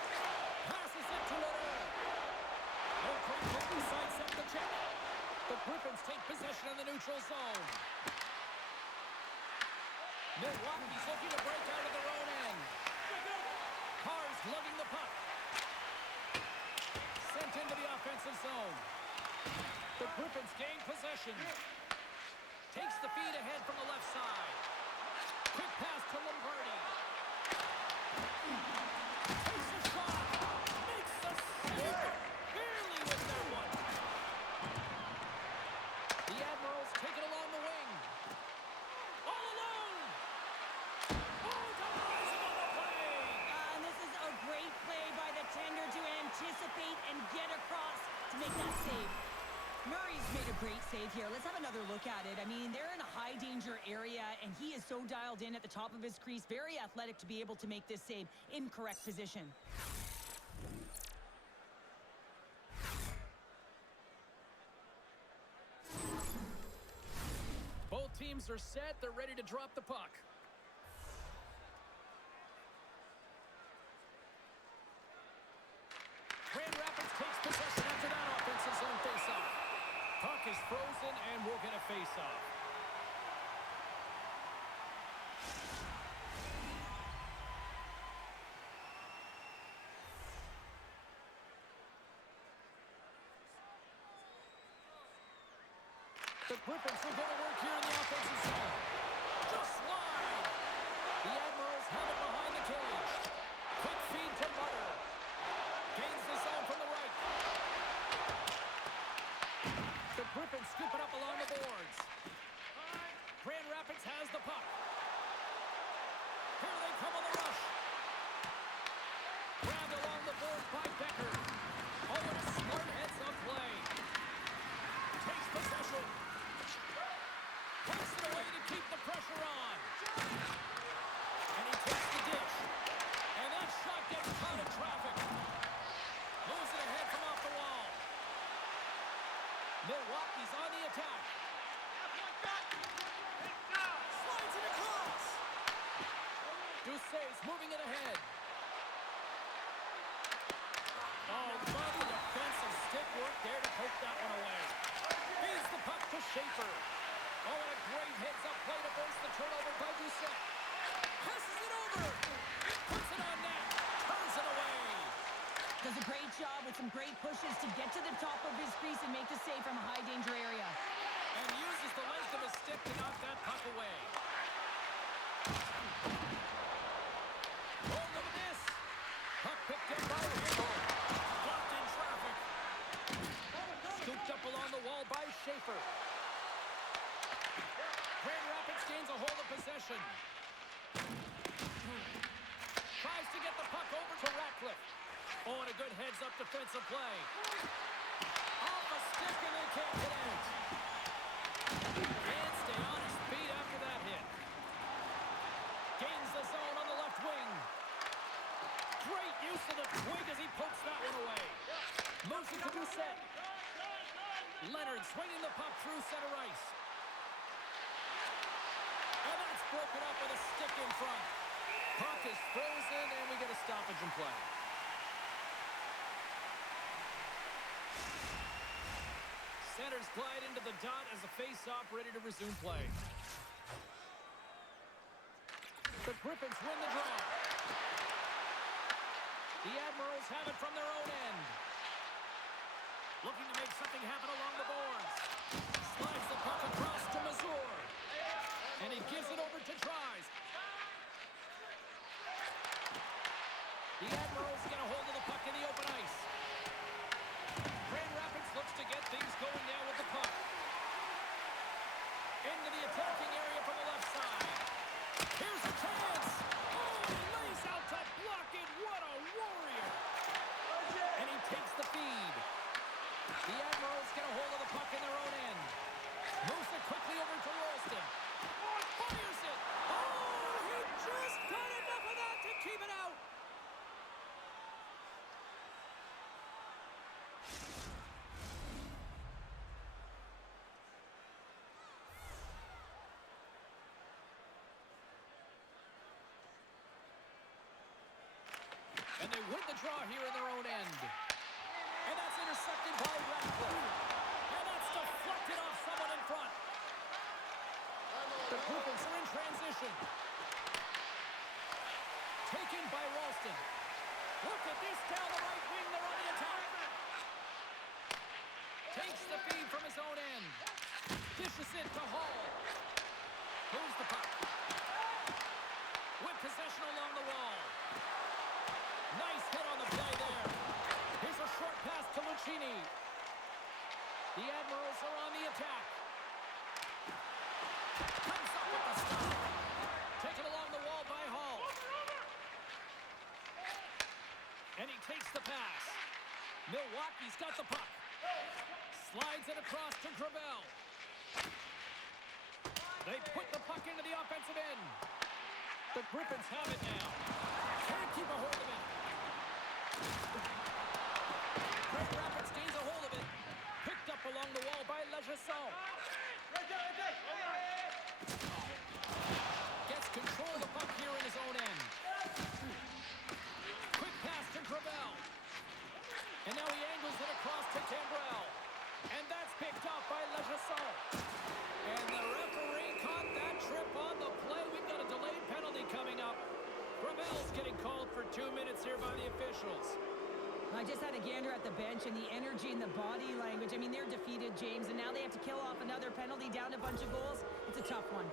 Passes it to Leonard. O'Craig quickly sides up the check. The Griffins take possession in the neutral zone. Milwaukee's looking to break out of their own end. Carr's lugging the puck. Sent into the offensive zone. The Griffins gain possession. Takes the feed ahead from the left side. Quick pass to Lombardi. Takes a shot. Makes the save. Barely with that one. The Admirals take it along the wing. All alone. Oh, denies him on the play. And this is a great play by the tender to anticipate and get across to make that save. Murray's made a great save here. Let's have another look at it. I mean, they're in a high-danger area, and he is so dialed in at the top of his crease. Very athletic to be able to make this save in correct position. Both teams are set. They're ready to drop the puck. Grand Rapids takes possession after that offensive zone faceoff. Puck is frozen, and we'll get a faceoff. The Griffins are going to work here in the offensive zone. Just wide. The Admirals have it behind the cage. Quick feed to Butter. Gains the zone from the right. The Griffins scoop it up along the boards. Grand Rapids has the puck. Here they come on the rush. Grabbed along the board by Becker. Oh, what a smart heads-up play. Takes possession. Puts it away to keep the pressure on. And he takes the dish. And that shot gets caught in traffic. Moves it ahead from off the wall. Milwaukee's on the attack. Slides it across. Doucet's moving it ahead. Oh, lovely defensive stick work there to poke that one away. Feeds the puck to Schaefer. Oh, and a great heads-up play to force the turnover by Doucet. Passes it over. Puts it on net. Turns it away. Does a great job with some great pushes to get to the top of his crease and make the save from a high-danger area. And uses the length of his stick to knock that puck away. Oh, look at this. Puck picked up by Hagel. Blocked in traffic. Scooped up along the wall by Schaefer. Grand Rapids gains a hold of possession. Tries to get the puck over to Ratcliffe. Oh, and a good heads-up defensive play. Off a stick, and they can't connect. Can't stay on his feet after that hit. Gains the zone. Feeding the puck through center ice. And that's broken up with a stick in front. Puck is frozen, and we get a stoppage in play. Centers glide into the dot as a face-off ready to resume play. The Griffins win the draw. The Admirals have it from their own end. Looking to make something happen along the boards. Slides the puck across to Mazur. And he gives it over to Tries. The Admirals get a hold of the puck in the open ice. Grand Rapids looks to get things going now with the puck. Into the attacking area from the left side. Here's a chance. Oh, he lays out to block it. What a warrior. And he takes the feed. The Admirals get a hold of the puck in their own end. Moves it quickly over to Rolston. Fires it. Oh, he just got enough of that to keep it out. And they win the draw here in their own end. And that's intercepted by Ratcliffe. And that's deflected off someone in front. The Griffins are in transition. Taken by Ralston. Look at this down the right wing. They're on the attack. Takes the feed from his own end. Dishes it to Hall. Moves the puck. With possession along the wall. Nice hit on the play there. Here's a short pass to Lucchini. The Admirals are on the attack. Comes up with the stop. Taken along the wall by Hall. And he takes the pass. Milwaukee's got the puck. Slides it across to Gravel. They put the puck into the offensive end. The Griffins have it now. Can't keep a hold of it. Grand Rapids gains a hold of it. Picked up along the wall by Legesson. Gets control of the puck here in his own end. Quick pass to Gravel. And now he angles it across to Cambrell. And that's picked up by Legesson. And the referee caught that trip on the play. We've got a delayed penalty coming up. Gravel's getting called for 2 minutes here by the officials. I just had a gander at the bench, and the energy and the body language. I mean, they're defeated, James, and now they have to kill off another penalty, down a bunch of goals. It's a tough one.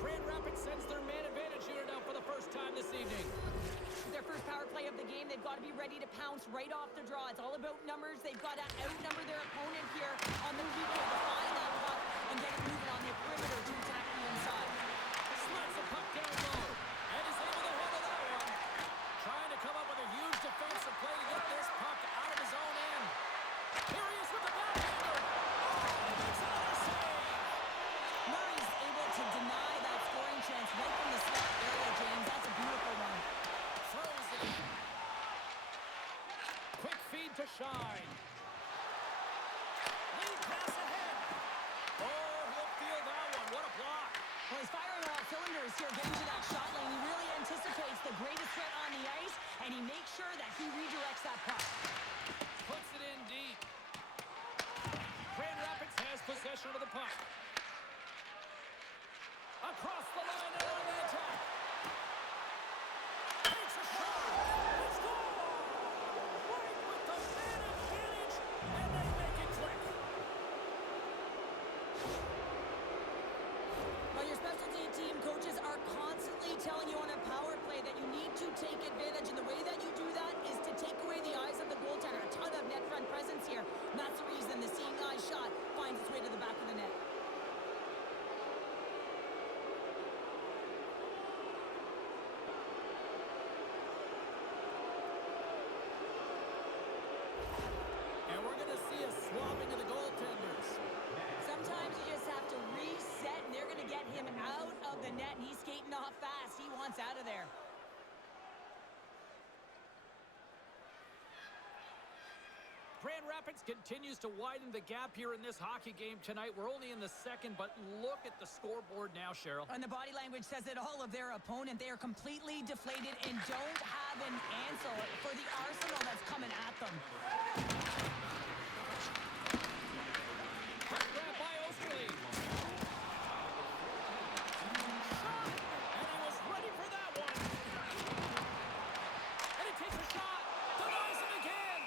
Grand Rapids sends their man advantage unit out for the first time this evening. Their first power play of the game, they've got to be ready to pounce right off the draw. It's all about numbers. They've got to outnumber their opponent here on the weekend to find that puck and get it moving on the perimeter to attack the inside. Slides the puck down low, and is able to handle that one. Trying to come up with a huge defensive play to get this puck out of his own end. Here he is with the backhander. Oh, he makes another save. Murray's able to deny that scoring chance right from the slot area, James. That's a beautiful one. Throws it in. Quick feed to Shine. Lead pass ahead. Oh, he'll feel that one. What a block. Well, he's firing all cylinders here, getting to that shot lane. He really anticipates the greatest threat on the ice, and he makes sure that he redirects that puck. Puts it in deep. Grand Rapids has possession of the puck. Across the line and on the attack. Takes a shot. Let's go! Right with the man advantage, and they make it click. Well, your specialty team coaches are constantly telling you on a power play that you need to take advantage, and the way that you do that is to take away the eyes of the goaltender. A ton of net front presence here. And that's the reason the seeing eye shot finds its way to the back of the net. And we're going to see a swapping of the goaltenders. Sometimes you just have to reset, and they're going to get him out of the net, and he's skating off fast. He wants out of there. Grand Rapids continues to widen the gap here in this hockey game tonight. We're only in the second, but look at the scoreboard now, Cheryl. And the body language says it all of their opponent. They are completely deflated and don't have an answer for the arsenal that's coming at them. Grab by Osterley. Shot! And he was ready for that one. And he takes a shot. Denies him again.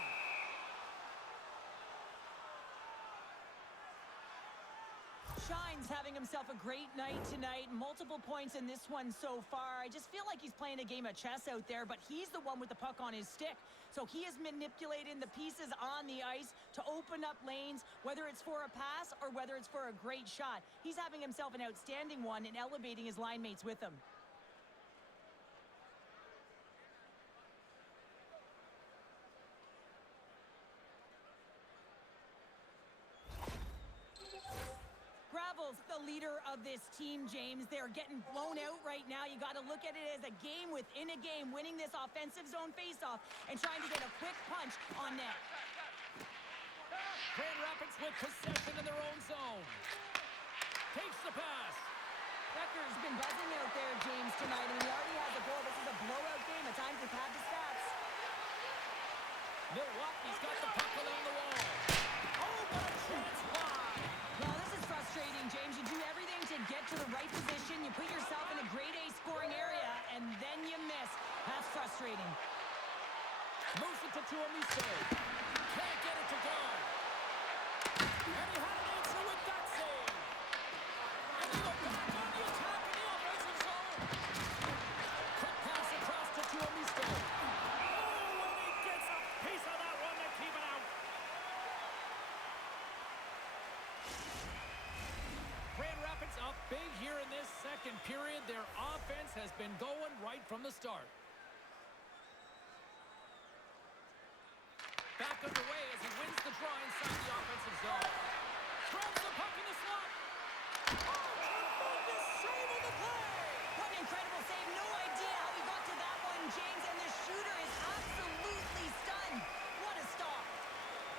Shine's having himself a great night tonight. Multiple points in this one so far. I just feel like he's playing a game of chess out there, but he's the one with the puck on his stick. So he is manipulating the pieces on the ice to open up lanes, whether it's for a pass or whether it's for a great shot. He's having himself an outstanding one and elevating his line mates with him. Gravel's the leader of this team, James. They're getting blown out right now. You got to look at it as a game within a game, winning this offensive zone faceoff and trying to get a quick punch on net. Grand Rapids with possession in their own zone. Takes the pass. Becker's been buzzing out there, James, tonight, and he already has a goal. This is a blowout game. At times, they've had the stats. Milwaukee's got the puck along the wall. Oh, what a chance wide. Well, this is frustrating, James. You do everything to get to the right position. You put yourself in a grade A scoring area, and then you miss. That's frustrating. Moves it to Tuomisto. Can't get it to go. And he had an answer with that save. And they go back on the attack in the offensive zone. Quick pass across to Tuomisto. Oh, and he gets a piece of that one to keep it out. Grand Rapids up big here in this second period. Their offense has been going right from the start. Back underway as he wins the draw inside the offensive zone. Throws the puck in the slot. Oh, tremendous save of the play! What an incredible save. No idea how he got to that one, James, and the shooter is absolutely stunned. What a stop.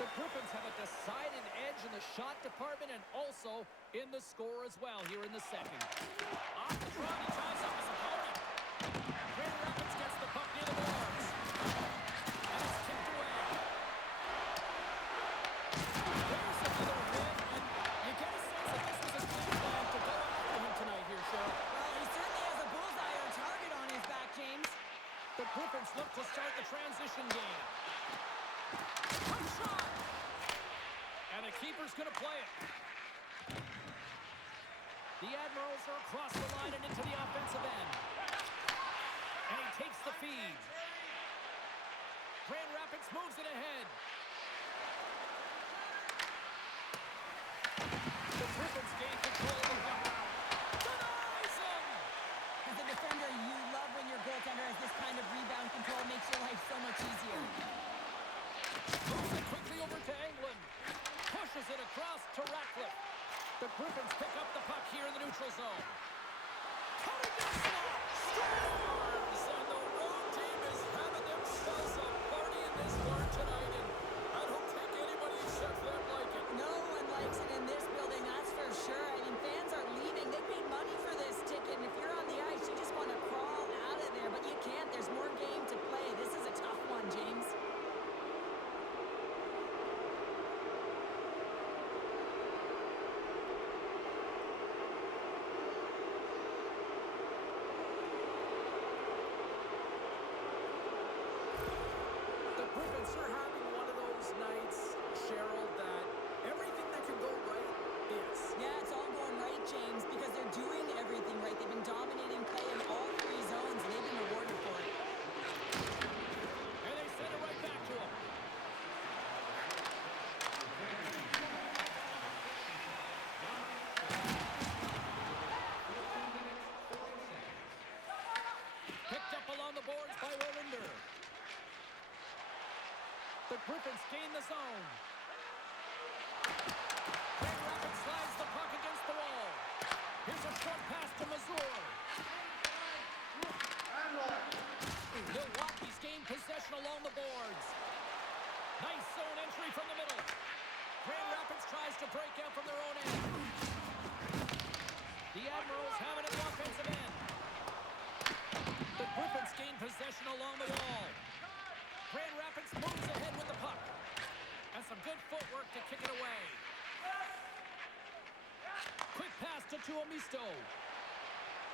The Griffins have a decided edge in the shot department and also in the score as well here in the second. Off the draw, he ties up his opponent. Grand Rapids gets the puck near the boards. And it's kicked away. There's another hit, and you get a sense that this was a game plan to go after him tonight here, Cheryl. Well, he certainly has a bullseye or a target on his back, James. The Griffins look to start the transition game. One shot! And the keeper's going to play it. The Admirals are across the line and into the offensive end. And he takes the feed. Grand Rapids moves it ahead. The Griffins gain control of the puck. Denies him! As a defender, you love when your goaltender has this kind of rebound control. Makes your life so much easier. Moves it quickly over to England. Pushes it across to Ratcliffe. The Griffins pick up the puck here in the neutral zone. Coming down slot. Scores! And the road team is having themselves a party in this bar tonight. And I don't think anybody except them like it. No one likes it in this building, that's for sure. I mean, fans are leaving. They paid money for this ticket, and if you're on the ice, you just want to crawl out of there, but you can't. There's more game to play. This is a tough one, James. The Griffins are having one of those nights, Cheryl, that everything that can go right is. Yeah, it's all going right, James, because they're doing everything right. They've been dominating play in all three zones, and they've been rewarded for it. And they send it right back to him. Picked up along the boards by Wallinder. The Griffins gain the zone. Grand Rapids slides the puck against the wall. Here's a short pass to Mazur. Milwaukee's gained possession along the boards. Nice zone entry three from the middle. Grand Rapids tries to break out from their own end. The Admirals have it at the offensive end. The Griffins gain possession along the wall. Grand Rapids moves ahead with the puck. And some good footwork to kick it away. Quick pass to Tuomisto.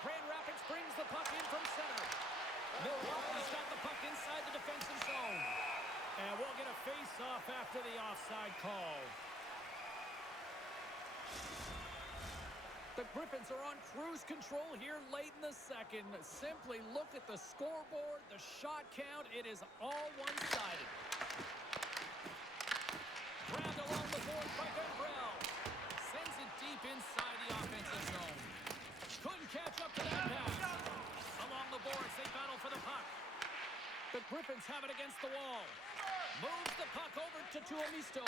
Grand Rapids brings the puck in from center. Milwaukee's got the puck inside the defensive zone. And we'll get a face-off after the offside call. The Griffins are on cruise control here late in the second. Simply look at the scoreboard, the shot count. It is all one-sided. Grabbed along the board by Gambrell. Sends it deep inside the offensive zone. Couldn't catch up to that pass. Along the boards, they battle for the puck. The Griffins have it against the wall. Moves the puck over to Tuomisto.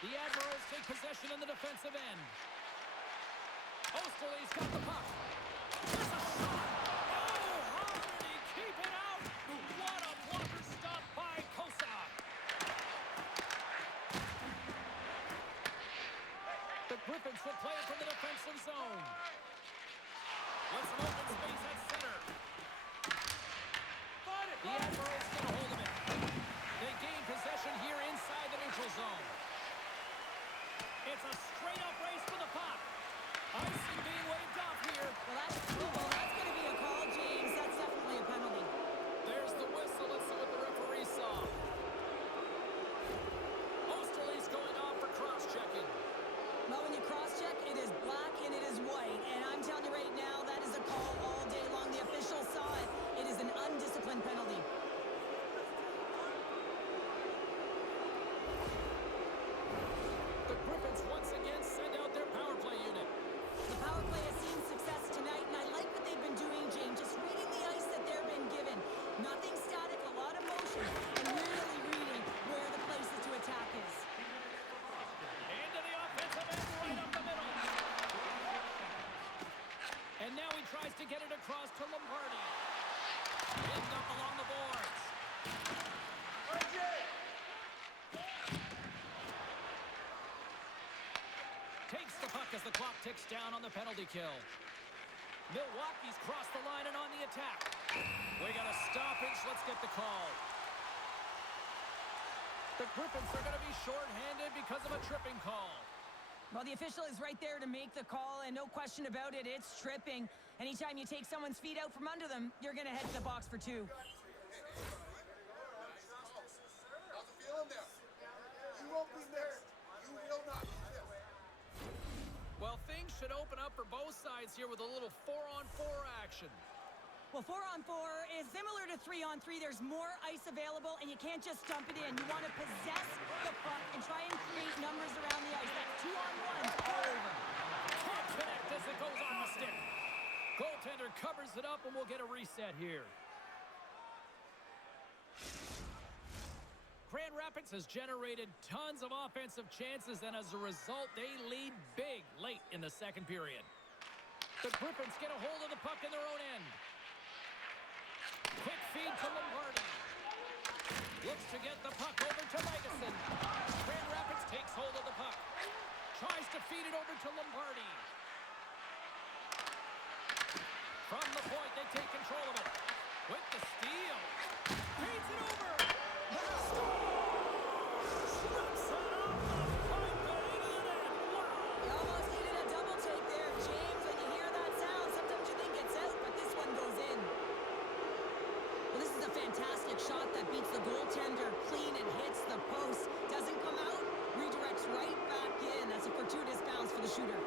The Admirals take possession in the defensive end. Osterley's got the puck. There's a shot. Oh, how did he keep it out? What a blocker stop by Kosa. The Griffins will play it from the defensive zone. With some open space at center. The Admirals get a hold of it. They gain possession here inside the neutral zone. It's a straight-up race for the puck. Icing being waved off here. Well, that's going to be a call, James. That's definitely a penalty. There's the whistle. Let's see what the referee saw. Osterley's going off for cross-checking. Well, when you cross-check, it is black and it is white. And I'm telling you right now, that is a call all day long. The official saw it. It is an undisciplined penalty. The Griffins once again send out their power play unit. The power play has seen success tonight, and I like what they've been doing, James. Just reading the ice that they've been given. Nothing static, a lot of motion, and really reading where the places to attack is. Into the offensive end, right up the middle. And now he tries to get it across to Lombardi. Pinned up along the boards. Takes the puck as the clock ticks down on the penalty kill. Milwaukee's crossed the line and on the attack. We got a stoppage. Let's get the call. The Griffins are going to be shorthanded because of a tripping call. Well, the official is right there to make the call, and no question about it, it's tripping. Anytime you take someone's feet out from under them, you're going to head to the box for two. How's it feeling there? You won't be missed. You will not be missed. Well, things should open up for both sides here with a little 4-on-4 action. Well, 4-on-4 is similar to 3-on-3. There's more ice available, and you can't just dump it in. You want to possess the puck and try and create numbers around the ice. That's 2-on-1 all over. Can't connect as it goes on the stick. Goaltender covers it up, and we'll get a reset here. Grand Rapids has generated tons of offensive chances, and as a result, they lead big late in the second period. The Griffins get a hold of the puck in their own end. Quick feed to Lombardi. Looks to get the puck over to Legason. Grand Rapids takes hold of the puck. Tries to feed it over to Lombardi. From the point, they take control of it. With the steal. Feeds it over. Strips it off the pipe and into the net. Wow. You almost needed a double take there, James. When you hear that sound, sometimes you think it's out, but this one goes in. Well, this is a fantastic shot that beats the goaltender clean and hits the post. Doesn't come out, redirects right back in. That's a fortuitous bounce for the shooter.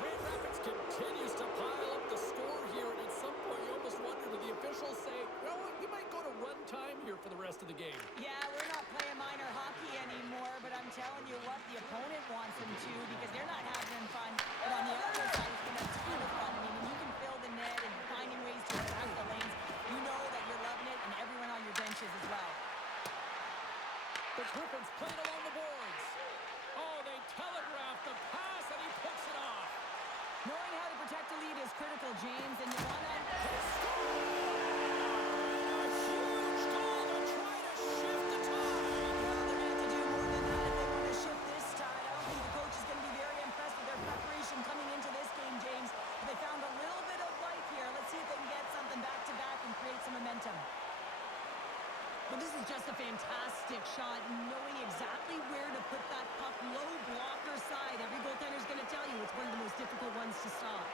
Grand Rapids continues to pile up the score here, and at some point you almost wonder, do the officials say, you know what, you might go to run time here for the rest of the game. Yeah, we're not playing minor hockey anymore, but I'm telling you what, the opponent wants them to because they're not having fun. But on the other side, it's going to fantastic shot, knowing exactly where to put that puck low blocker side. Every goaltender's going to tell you it's one of the most difficult ones to stop.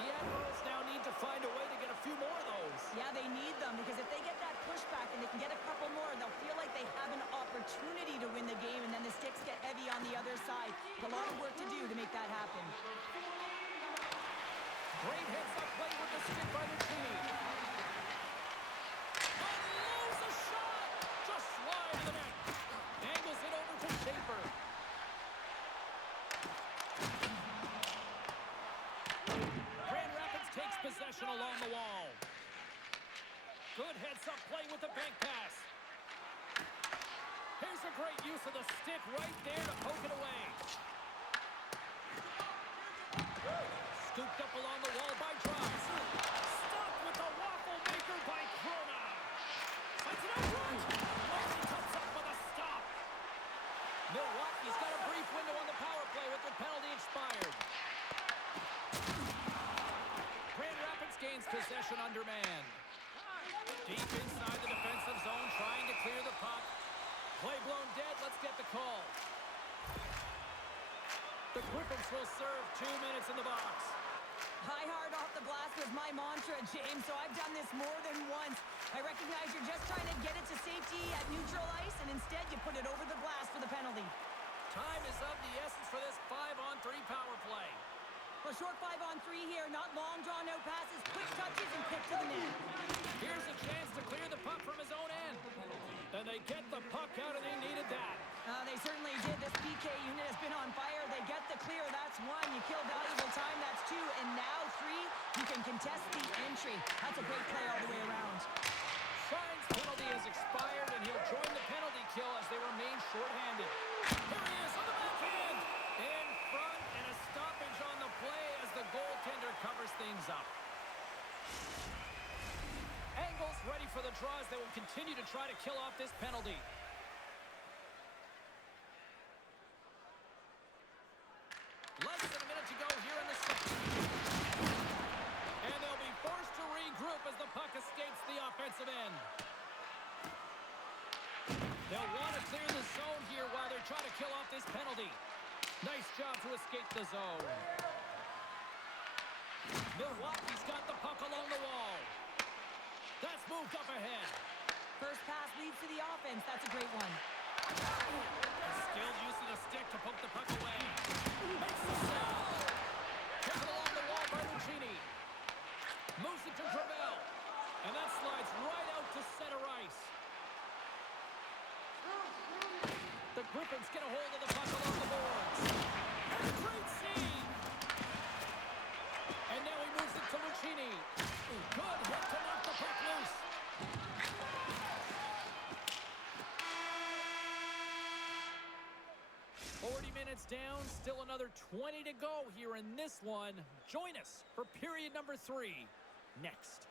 The Admirals now need to find a way to get a few more of those. Yeah, they need them, because if they get that pushback and they can get a couple more, they'll feel like they have an opportunity to win the game, and then the sticks get heavy on the other side. A lot of work to do to make that happen. Great heads-up play with the stick by the team. Unloads a shot! Just slide to the net. Angles it over to Schaefer. Grand Rapids takes possession along the wall. Good heads-up play with the bank pass. Here's a great use of the stick right there to poke it away. Scooped up along the wall by Drops. Stopped with the waffle maker by Krona. Sends it out front. Martin comes up with a stop. Milwaukee's got a brief window on the power play with their penalty expired. Grand Rapids gains possession under man. Deep inside the defensive zone, trying to clear the puck. Play blown dead. Let's get the call. The Griffins will serve 2 minutes in the box. High hard off the glass was my mantra, James, so I've done this more than once. I recognize you're just trying to get it to safety at neutral ice, and instead you put it over the glass for the penalty. Time is of the essence for this 5-on-3 power play. A short 5-on-3 here, not long drawn-out passes, quick touches, and quick to the net. Here's a chance to clear the puck from his own end. And they get the puck out, and they needed that. They certainly did. This PK unit has been on fire. They get the clear, that's 1. You kill valuable time, that's 2. And now 3, you can contest the entry. That's a great play all the way around. Shine's penalty has expired, and he'll join the penalty kill as they remain shorthanded. Here he is on the backhand. In front, and a stoppage on the play as the goaltender covers things up. Angles ready for the draws. They will continue to try to kill off this penalty. Less than a minute to go here in the second. And they'll be forced to regroup as the puck escapes the offensive end. They'll want to clear the zone here while they're trying to kill off this penalty. Nice job to escape the zone. Milwaukee's got the puck along the wall. That's moved up ahead. First pass leads to the offense. That's a great one. A skilled use of the stick to poke the puck away. Makes the save. Kicked along the wall by Lucchini. Moves it to Gravel. And that slides right out to center ice. The Griffins get a hold of the puck along the boards. And a great save. And now he moves it to Lucchini. Good hit to knock the puck loose. Minutes down, still another 20 to go here in this one. Join us for period number 3 next.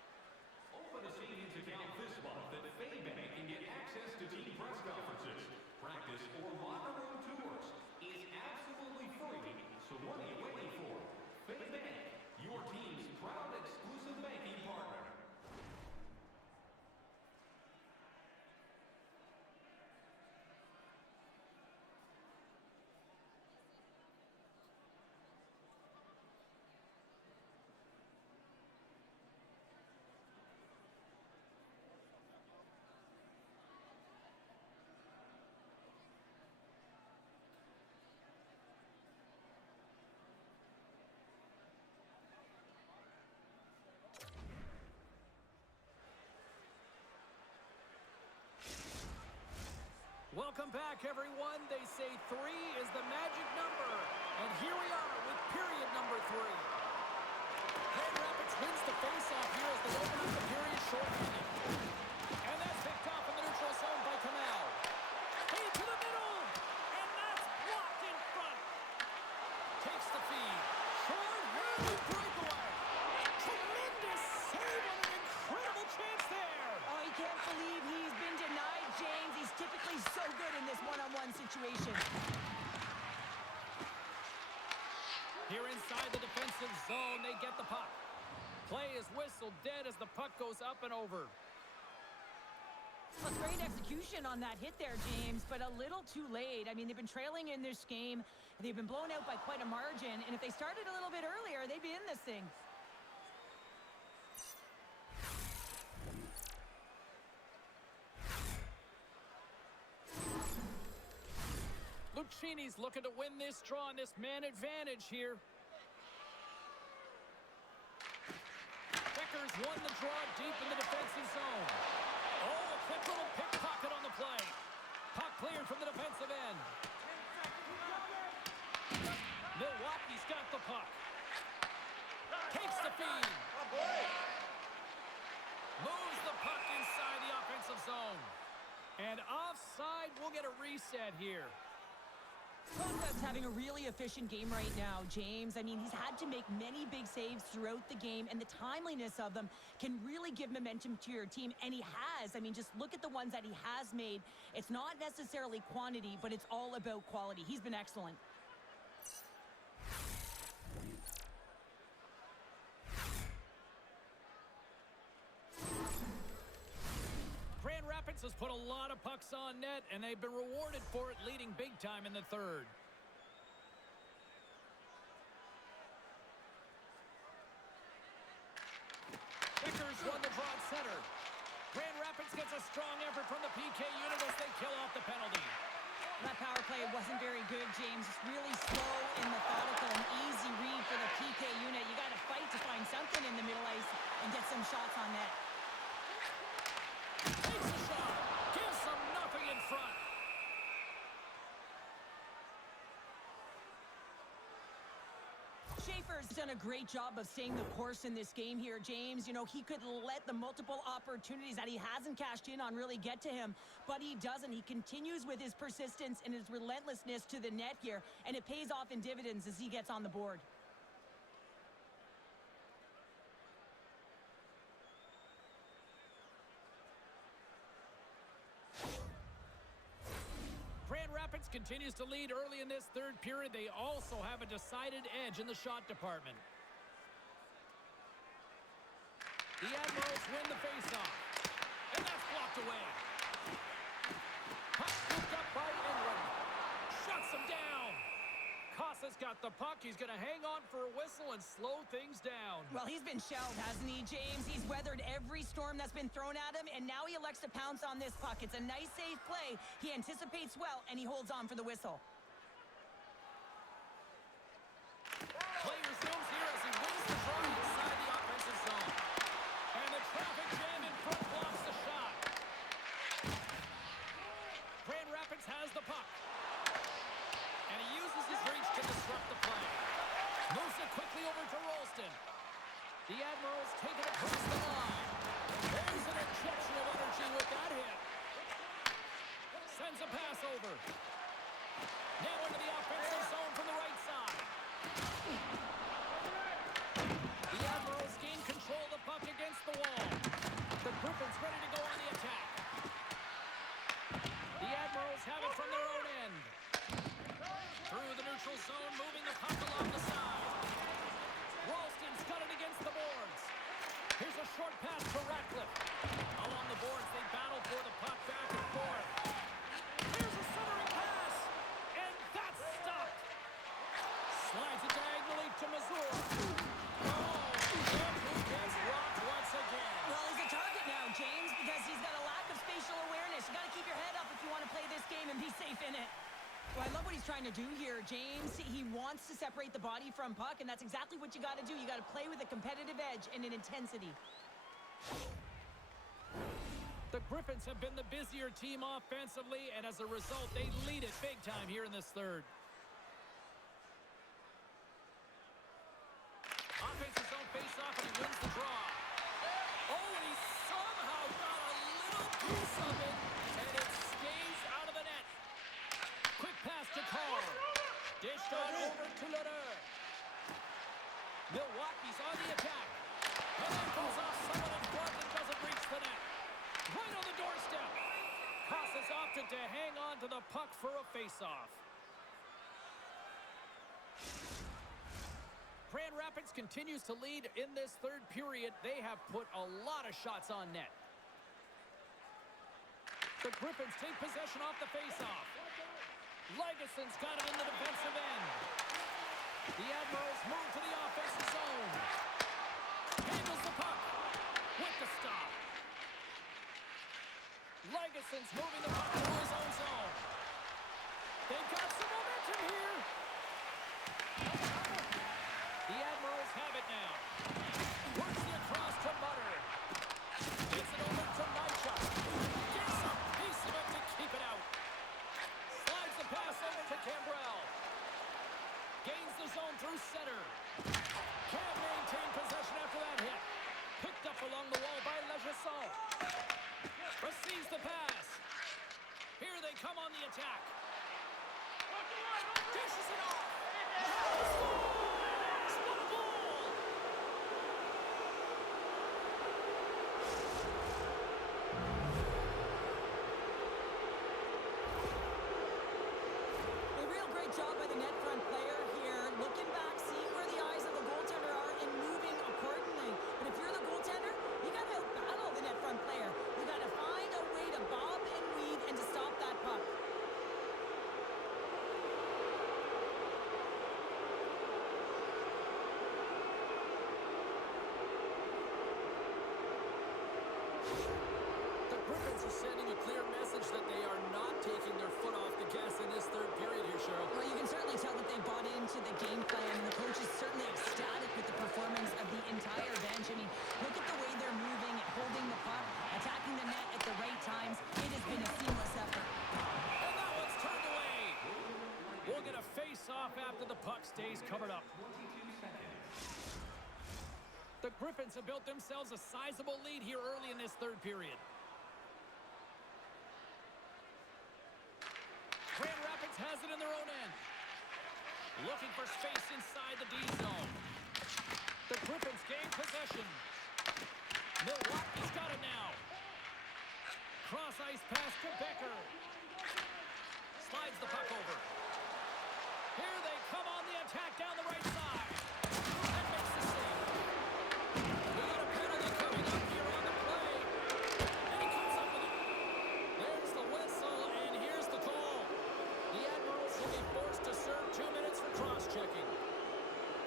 Open a savings account this month at Faybank and get access to team press conferences, practice, or locker room tours. It's absolutely free, so what are you waiting for? Faybank, your team's proud exclusive banking partner. Welcome back, everyone. They say 3 is the magic number. And here we are with period number 3. Grand Rapids wins the faceoff here as they open up the period shorthanded. And that's picked off in the neutral zone by Kamau. Into the middle. And that's blocked in front. Takes the feed. Short-handed breakaway. Tremendous save on an incredible chance there. Oh, he can't believe he's been denied, James. He's typically so good in this one-on-one situation. Here inside the defensive zone, they get the puck. Play is whistled dead as the puck goes up and over. Well, great execution on that hit there, James, but a little too late. I mean, they've been trailing in this game. They've been blown out by quite a margin, and if they started a little bit earlier, they'd be in this thing. Lucchini's looking to win this draw on this man advantage here. Becker's won the draw deep in the defensive zone. Oh, a quick little pickpocket on the play. Puck cleared from the defensive end. Milwaukee's got the puck. Takes the feed. Moves the puck inside the offensive zone. And offside, we'll get a reset here. Prospect's having a really efficient game right now, James. I mean, he's had to make many big saves throughout the game, and the timeliness of them can really give momentum to your team, and he has. I mean, just look at the ones that he has made. It's not necessarily quantity, but it's all about quality. He's been excellent. Grand Rapids has put a lot of pucks on net, and they've been rewarded for it, leading big time in the third. Vickers won the draw at center. Grand Rapids gets a strong effort from the PK unit as they kill off the penalty. That power play wasn't very good, James. It's really slow and methodical, an easy read for the PK unit. You got to fight to find something in the middle ice and get some shots on net. Takes a shot. Gives them nothing in front. Schaefer's done a great job of staying the course in this game here, James. You know, he could let the multiple opportunities that he hasn't cashed in on really get to him, but he doesn't. He continues with his persistence and his relentlessness to the net here, and it pays off in dividends as he gets on the board. Grand Rapids continues to lead early in this third period. They also have a decided edge in the shot department. The Admirals win the faceoff. And that's blocked away. Puck scooped up by England. Shuts him down. Casa's got the puck. He's going to hang on for a whistle and slow things down. Well, he's been shelled, hasn't he, James? He's weathered every storm that's been thrown at him, and now he elects to pounce on this puck. It's a nice, safe play. He anticipates well, and he holds on for the whistle. Play resumes here as he wins the draw inside the offensive zone. And the traffic jam in front blocks the shot. Grand Rapids has the puck. And he uses his reach to disrupt the play. Moves it quickly over to Rolston. The Admirals take it across the line. There's an injection of energy with that hit. Sends a pass over. Now into the offensive zone from the right side. The Admirals gain control of the puck against the wall. The Griffins ready to go on the attack. The Admirals have it from their own end. Through the neutral zone, moving the puck along the side. Ralston's got it against the boards. Here's a short pass to Ratcliffe. Along the boards, they battle for the puck back and forth. Here's a centering pass, and that's stopped. Slides it diagonally to Missouri. Oh, who gets rocked once again? Well, he's a target now, James, because he's got a lack of spatial awareness. You got to keep your head up if you want to play this game and be safe in it. Well, I love what he's trying to do here, James. He wants to separate the body from puck, and that's exactly what you got to do. You got to play with a competitive edge and an intensity. The Griffins have been the busier team offensively, and as a result, they lead it big time here in this third. Offensive zone face-off, and he wins the draw. Oh, and he somehow got a little piece of it, and it stays out of the net. Quick pass to Carr. Dished on over to Leder. Milwaukee's on the attack. And that goes off someone in front and doesn't reach the net. Right on the doorstep. Casas opted to hang on to the puck for a face-off. Grand Rapids continues to lead in this third period. They have put a lot of shots on net. The Griffins take possession off the faceoff. Leguson's got it in the defensive end. The Admirals move to the offensive zone. Handles the puck. With the stop. Leguson's moving the puck through his own zone. They've got some momentum here. The Admirals have it now. Works it across to Butter. Gets it over to Nychuk. Gets a piece of it to keep it out. Slides the pass over to Cambrell. Gains the zone through center. Can't maintain possession after that hit. Picked up along the wall by Legesson. Receives the pass. Here they come on the attack. Dishes it off. Scores! What a goal! A real great job by the net front player here. Looking back, seeing where the eyes of the goaltender are and moving accordingly. But if you're the goaltender, you got to outbattle the net front player. You got to find a way to bob and weave and to stop that puck. The Griffins are sending a clear message that they are not taking their foot off the gas in this third period here, Cheryl. Well, you can certainly tell that they bought into the game plan, and the coach is certainly ecstatic with the performance of the entire bench. I mean, look at the way they're moving, holding the puck, attacking the net at the right times. It has been a seamless effort. And that one's turned away. We'll get a face-off after the puck stays covered up. The Griffins have built themselves a sizable lead here early in this third period. Grand Rapids has it in their own end. Looking for space inside the D zone. The Griffins gain possession. Milwaukee's got it now. Cross ice pass to Becker. Slides the puck over. Here they come on the attack down the right side. And makes the save. We got a penalty coming up here on the play. And he comes up with it. There's the whistle, and here's the call. The Admirals will be forced to serve 2 minutes for cross-checking.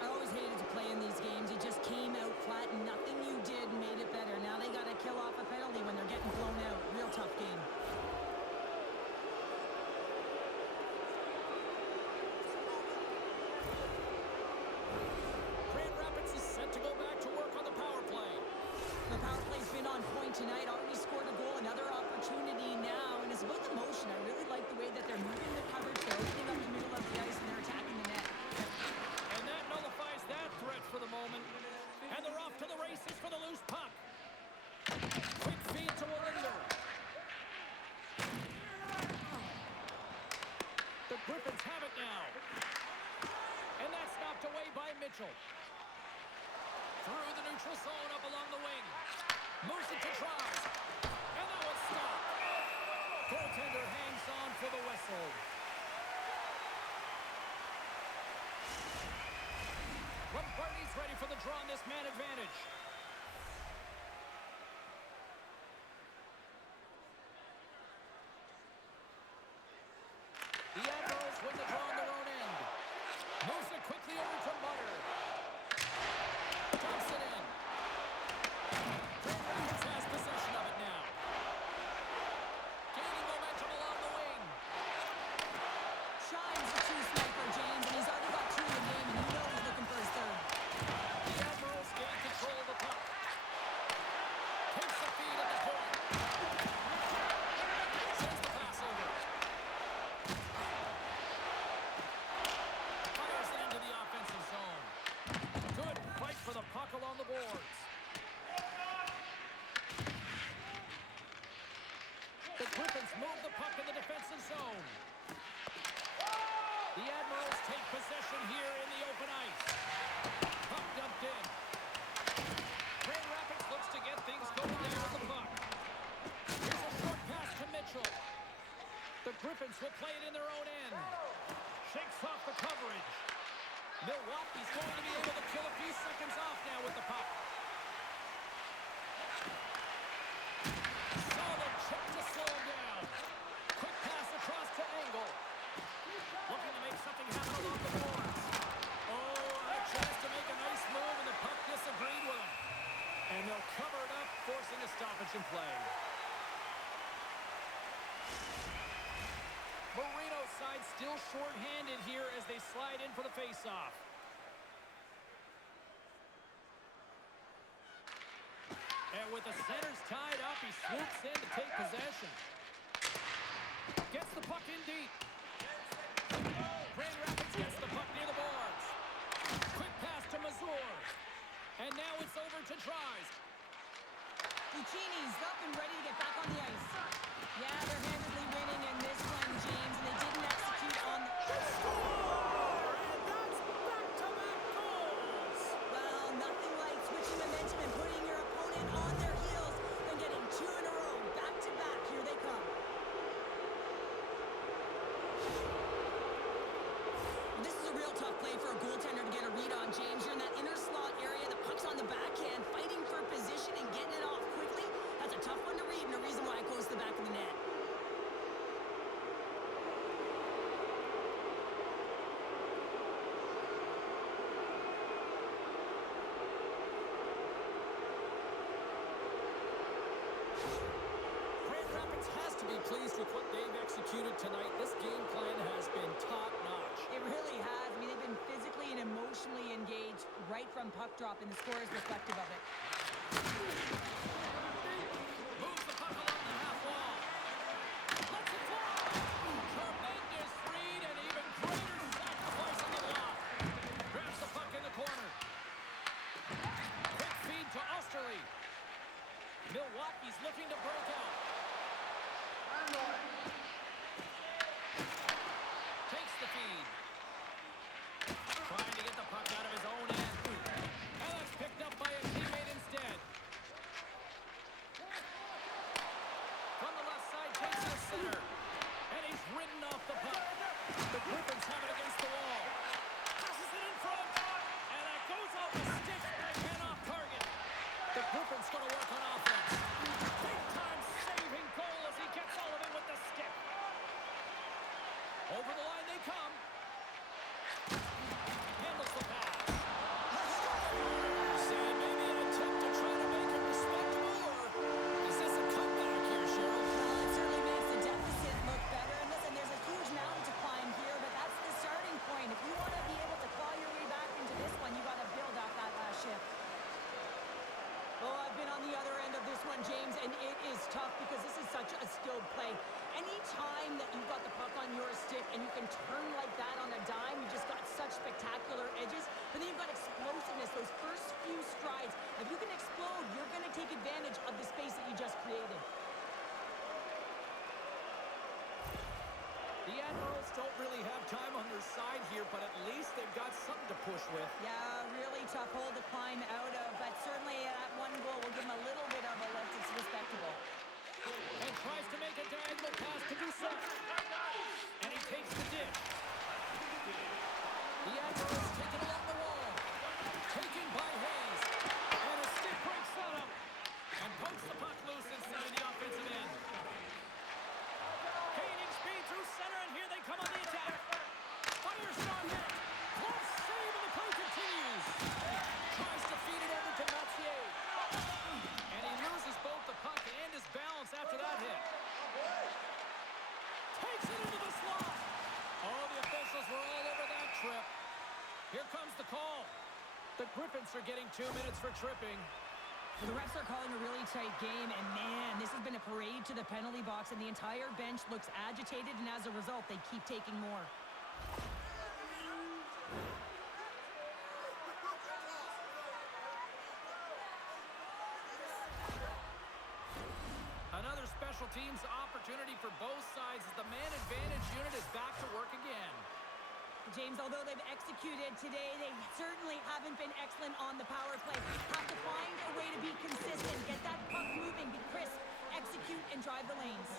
I always hated to play in these games. You just came out flat, and nothing you did made it better. Now they got to kill off a penalty when they're getting blown out. Real tough game. Grand Rapids is set to go back to work on the power play. The power play's been on point tonight. Already scored a goal. Another opportunity now. And it's about the motion. I really like the way that they're moving the coverage. They're opening up the middle of the ice, and they're attacking the net. And that nullifies that threat for the moment. And they're off to the races for the loose puck. Quick feed to Wallinder. The Griffins have it now. And that's knocked away by Mitchell. Through the neutral zone up along the wing. Moves it to tries. And that one's stopped. Goaltender hangs on for the whistle. Lombardi's ready for the draw on this man advantage. The Admirals win the draw on their own end. Moves it quickly over to Butter. Dumps it in. Grand Rapids has possession of it now. Gaining momentum along the wing. Shines the two sniper, James, and he's already got 2 in the game, and you know he's looking for his third. The Admirals gain control of the puck. Takes the feed at the point. Sends the pass over. Fires it into the offensive zone. Good fight for the puck along the boards. The Griffins move the puck in the defensive zone. The Admirals take possession here in the open ice. Puck dumped in. Grand Rapids looks to get things going there with the puck. Here's a short pass to Mitchell. The Griffins will play it in their own end. Shakes off the coverage. Milwaukee's going to be able to kill a few seconds off now with the puck. Solid check to slow him down. Quick pass across to Angle. Looking to make something happen along the boards. Oh, a chance to make a nice move, and the puck disagreed with him. And they'll cover it up, forcing a stoppage in play. Marino's side still short-handed here as they slide in for the face-off. And with the centers tied up, he swoops in to take possession. Gets the puck in deep. Grand Rapids gets the puck near the boards. Quick pass to Mazur. And now it's over to Tries. Lucchini's up and ready to get back on the ice. Yeah, they're handedly winning in this one, James, and they didn't execute on the... And that's back-to-back goals. Well, nothing like switching momentum and putting your opponent on their heels and getting two in a row. Back-to-back, here they come. This is a real tough play for a goaltender to get a read on, James. You're in that inner slot area, the puck's on the backhand, fighting for position and getting it off quickly. That's a tough one to read, and a reason why it goes to the back of the net. Grand Rapids has to be pleased with what they've executed tonight. This game plan has been top-notch. It really has. I mean, they've been physically and emotionally engaged right from puck drop, and the score is reflective of it. Moves the puck along the half wall. Lets it fly. Tremendous read and even greater sacrifice on the block. Grabs the puck in the corner. Quick feed to Osterley. Milwaukee's looking to break out. Takes the feed. Trying to get the puck out of his own end. And that's picked up by a teammate instead. From the left side, takes it to center. And he's ridden off the puck. The Griffins have it against the wall. Passes it in front. And that goes off the stick and off target. The Griffins going to work on offense. Big-time saving goal as he gets all of it with the stick. Over the line they come. Handles the pass. See, maybe an attempt to try to make it respectable, or is this a comeback here, Cheryl? Well, it certainly makes the deficit look better. And listen, there's a huge mountain to climb here, but that's the starting point. If you want to be able to claw your way back into this one, you got to build off that last shift. Oh, I've been on the other end of this one, James, and it is tough because this is such a skilled play. Any time that you've got the puck on your stick and you can turn like that on a dime, you just got such spectacular edges. But then you've got explosiveness, those first few strides. If you can explode, you're going to take advantage of the space that you just created. The Admirals don't really have time on their side here, but at least they've got something to push with. Yeah, really tough hole to climb out of, but certainly that one goal will give him a little bit of a lift. It's respectable. And tries to make a diagonal pass to Doucette. And he takes the dish. The Admirals take it along the wall. Taken by Hayes. And a stick breaks on him. And pokes the puck loose inside the offensive end. Gaining speed through center, and here they come on the attack. Fires it on net. Close save, and the play continues. Tries to feed it over to Mathieu. And he loses both the puck and his balance after that hit. Takes it into the slot. Oh, the officials were all over that trip. Here comes the call. The Griffins are getting 2 minutes for tripping. Well, the refs are calling a really tight game, and man, this has been a parade to the penalty box, and the entire bench looks agitated, and as a result, they keep taking more. Another special teams opportunity for both sides as the man advantage unit is back to work again. James, although they've executed today, they certainly haven't been excellent on the power play. Have to find a way to be consistent, get that puck moving, be crisp, execute, and drive the lanes.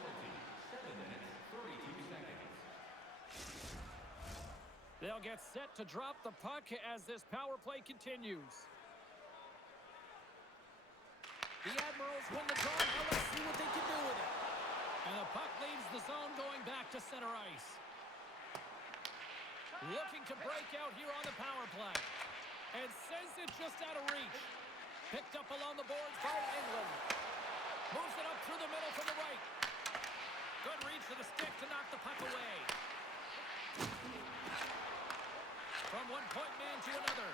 They'll get set to drop the puck as this power play continues. The Admirals win the draw. Now let's see what they can do with it. And the puck leaves the zone going back to center ice. Looking to break out here on the power play. And sends it just out of reach. Picked up along the boards by England. Moves it up through the middle from the right. Good reach to the stick to knock the puck away. From one point man to another.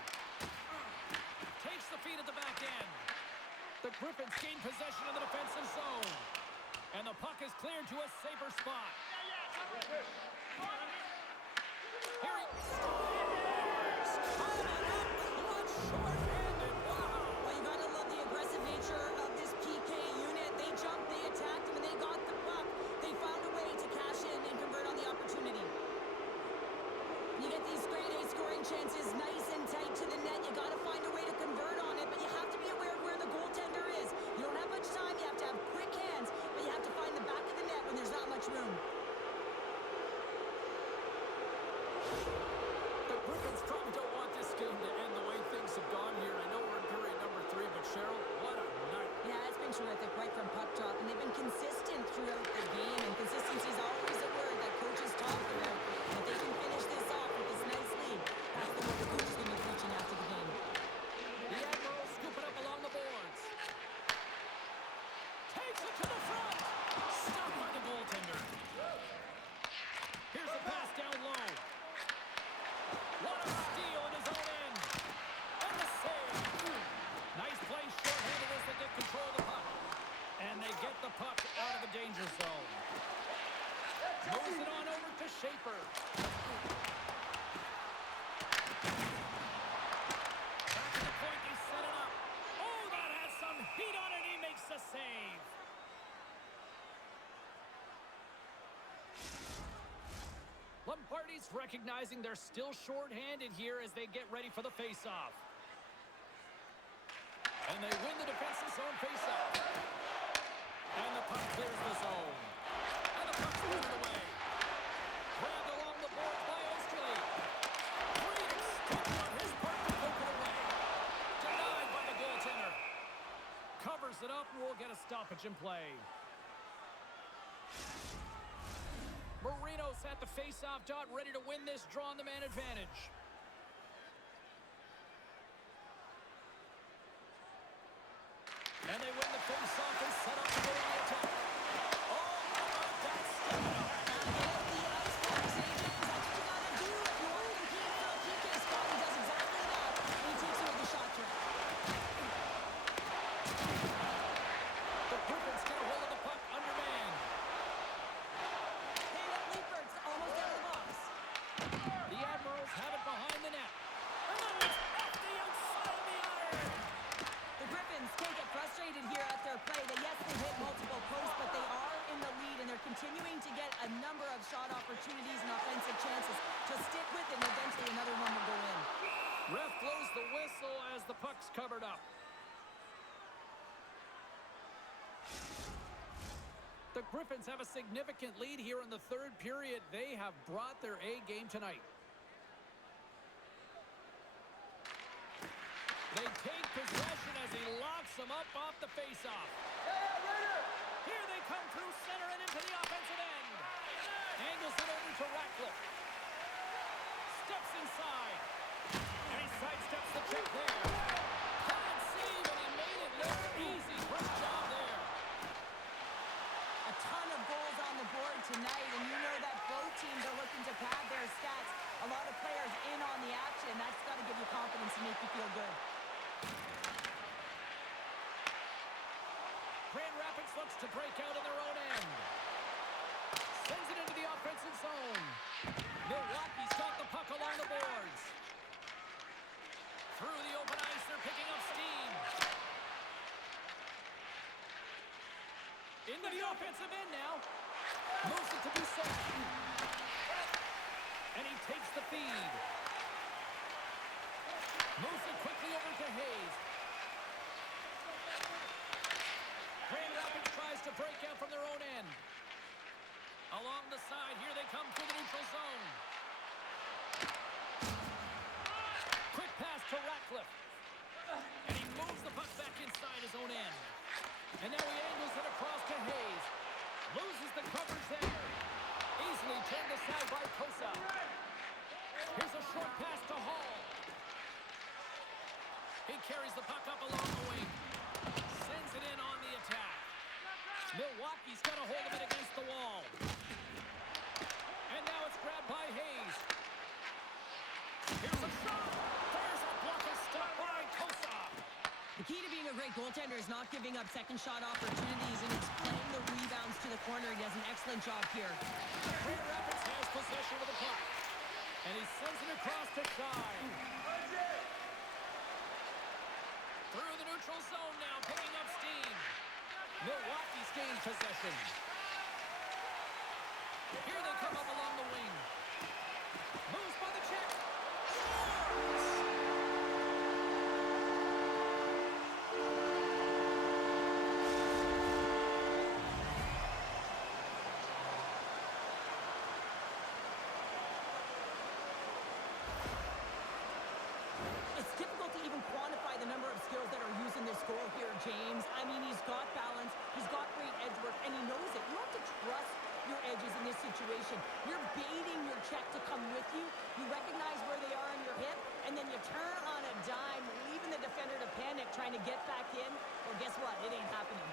Takes the feed at the back end. The Griffins gain possession of the defensive zone. And the puck is cleared to a safer spot. Here he scores! Coming up clutch, short-handed. Wow! Well, you gotta love the aggressive nature of this PK unit. They jumped, they attacked him, and they got the puck. They found a way to cash in and convert on the opportunity. You get these grade A scoring chances nice and tight to the net. You gotta find a way to convert on it, but you have to be aware of where the goaltender is. You don't have much time. You have to have quick hands, but you have to find the back of the net when there's not much room. The Griffins probably don't want this game to end the way things have gone here. I know we're in period number 3, but Cheryl, what a night. Yeah, it's been terrific right from puck drop, and they've been consistent throughout the game, and consistency is always a word that coaches talk about. If they can finish this off with this nice lead, that's the word the coach is going to be preaching after the game. The Admirals scoop it up along the boards. Takes it to the front. Stopped by the goaltender. Here's a pass down low. What a steal in his own end. And the save. Nice play short-handed as they get control of the puck. And they get the puck out of the danger zone. Moves it on over to Schaefer. Back to the point, they set it up. Oh, that has some heat on it. He makes the save. Lombardi's recognizing they're still short-handed here as they get ready for the face-off. And they win the defensive zone face-off. And the puck clears the zone. And the puck's moved away. Grabbed along the boards by Osterley. Great extension on his part to poke it away. Denied by the goaltender. Covers it up and we'll get a stoppage in play. Marino's at the face-off dot, ready to win this draw on the man advantage. And they win the face-off and set up to go on the attack. Oh, that's stamina. The ice box, AJ, is that's what you gotta do if you want to compete for a PK spot. He does exactly that, and he takes away the shot track. The Griffins get a hold of the puck undermanned. Hey, that Leapert's almost out of the box. The Admirals have it behind the net. And then it's off the outside of the iron. The Griffins can't get frustrated here at their play. Yes, they've hit multiple posts, but they are in the lead, and they're continuing to get a number of shot opportunities and offensive chances. Just stick with it, and eventually another one will go in. Ref blows the whistle as the puck's covered up. The Griffins have a significant lead here in the third period. They have brought their A game tonight. They take possession as he locks them up off the faceoff. Here they come through center and into the offensive end. Angles it over to Ratcliffe. Steps inside. And he sidesteps the check there. Bad save, and he made it look easy. Great job there. A ton of goals on the board tonight, and you know that both teams are looking to pad their stats. A lot of players in on the action. That's got to give you confidence and make you feel good. Grand Rapids looks to break out in their own end. Sends it into the offensive zone. Milwaukee's got the puck along the boards. Through the open ice, they're picking up steam. Into the offensive end now. Moves it to Doucet. And he takes the feed. Moves it quickly over to Hayes. Grand Rapids tries to break out from their own end. Along the side, here they come through the neutral zone. the coverage there. Easily turned aside by Kosa. Here's a short pass to Hall. He carries the puck up along the wing. Sends it in on the attack. Milwaukee's got a hold of it against the wall. And now it's grabbed by Hayes. Here's a shot. There's a block of stop by Kosa. The key to being a great goaltender is not giving up second shot opportunities, and it's playing the rebounds to the corner. He does an excellent job here. Grand Rapids has possession of the puck. And he sends it across to Shine. Through the neutral zone now, picking up steam. Milwaukee's gained possession. Here they come up along the wing. Moves by the check. Scores! It's difficult to even quantify the number of skills that are used in this goal here, James. I mean, he's got balance, he's got great edge work, and he knows it. You have to trust your edges in this situation. You're baiting your check to come with you. You recognize where they are on your hip, and then you turn on a dime, leaving the defender to panic, trying to get back in. Well, guess what? It ain't happening.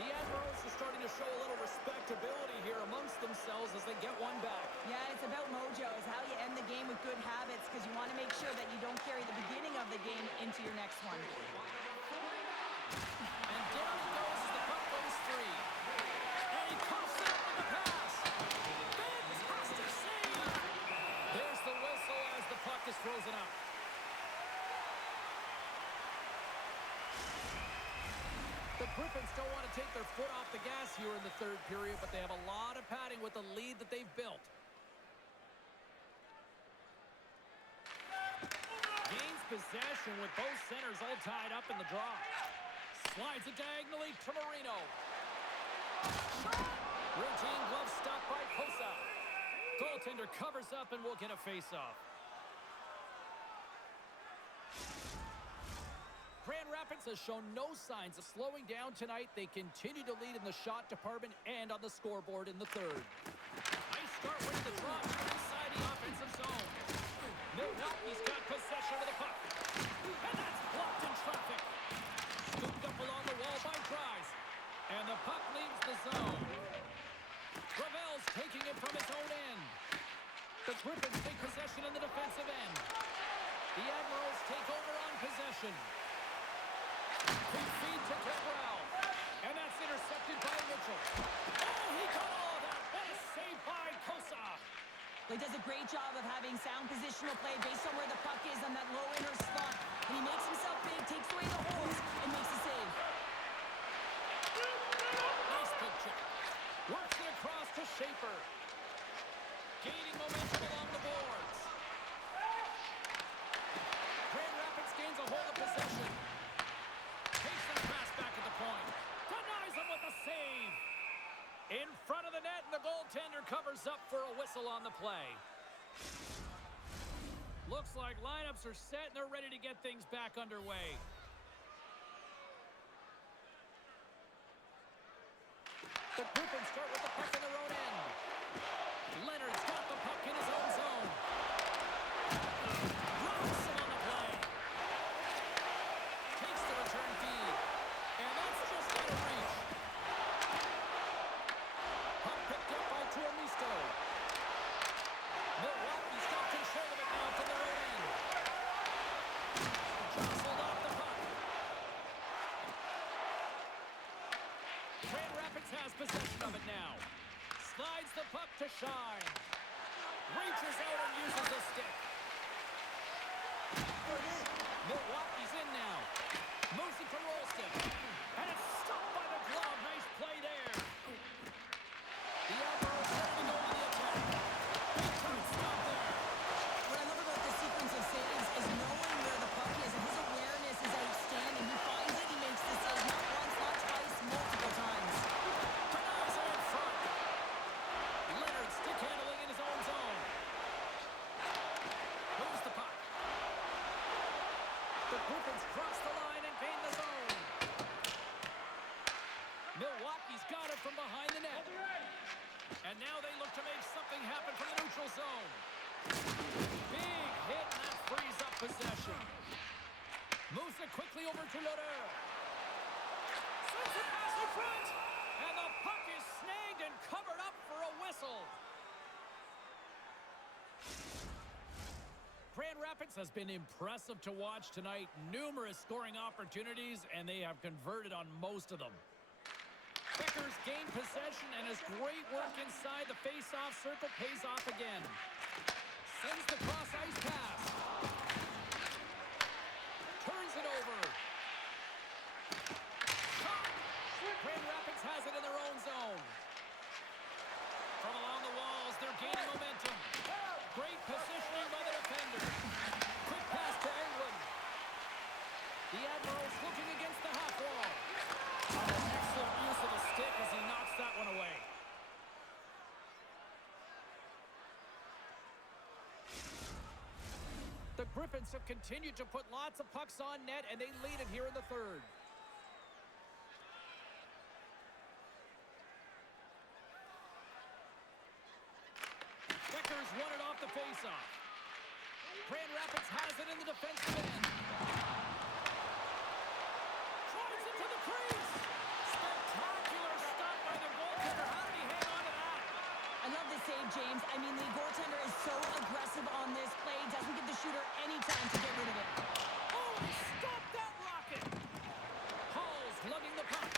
The Admirals are starting to show a little respectability here amongst themselves as they get one back. Yeah, it's about mojo. It's how you end the game with good habits, because you want to make sure that you don't carry the beginning of the game into your next one. And down he goes as the puck goes free. And he coughs it up with the pass. Fantastic save. There's the whistle as the puck is frozen up. The Griffins don't want to take their foot off the gas here in the third period, but they have a lot of padding with the lead that they've built. Gains possession with both centers all tied up in the draw. Slides it diagonally to Marino. Routine glove stop by Kosa. Goaltender covers up and will get a face-off. Grand Rapids has shown no signs of slowing down tonight. They continue to lead in the shot department and on the scoreboard in the third. Nice start winning the draw inside the offensive zone. Milwaukee's got possession of the puck. And that's blocked in traffic. Scooped up along the wall by Dries. And the puck leaves the zone. Gravel's taking it from his own end. The Griffins take possession in the defensive end. The Admirals take over on possession. Quick feed to Gravel. And that's intercepted by Mitchell. Oh, he got all of that. What a save by Kosa. He does a great job of having sound positional play based on where the puck is on that low inner slot. And he makes himself big, takes away the holes, and makes a save. Nice picture. Works it across to Schaefer. Gaining momentum along the boards. Grand Rapids gains a hold of possession. Takes that pass back at the point. Denies him with a save. In front of the net, and the goaltender covers up for a whistle on the play. Looks like lineups are set, and they're ready to get things back underway. The Griffins start with the puck in their own end. Leonard's got the puck in his own zone. Rocks him on the play. Takes the return feed. And that's just out of reach. Puck picked up by Tuomisto. Milwaukee's got control of it now from their own end. Jostled off the puck. Grand Rapids has possession of it now. Slides the puck to Shine. Reaches out and uses the stick. Milwaukee's in now. Moves it to Rolston. And it's stopped by the glove. Nice play there. The Admirals trying to go on the attack. Big time stop there. What I love about this sequence of saves is knowing where the puck is, and his awareness is outstanding. He finds it, he makes the save not once, not twice, multiple times. Denies it in front. Leonard stick handling in his own zone. Moves the puck. The Griffins cross the line and gain the zone. Now they look to make something happen from the neutral zone. Big hit, and that frees up possession. Moves it quickly over to Lauder. Sends it pass in front. And the puck is snagged and covered up for a whistle. Grand Rapids has been impressive to watch tonight. Numerous scoring opportunities, and they have converted on most of them. Becker's gained possession, and his great work inside the face-off circle pays off again. Sends the cross-ice pass. Turns it over. Shot! Grand Rapids has it in their own zone. From along the walls, they're gaining momentum. Great positioning by the defender. Quick pass to England. The Admirals looking against the half wall. Excellent use of the stick as he knocks that one away. The Griffins have continued to put lots of pucks on net, and they lead it here in the third. Becker's won it off the faceoff. Grand Rapids has it in the defensive end. Drives it to the crease. Spectacular stop by the goaltender. How did he hang on to that? I love this save, James. I mean, the goaltender is so aggressive on this play. Doesn't give the shooter any time to get rid of it. Oh, he stopped that rocket. Hall's lugging the puck.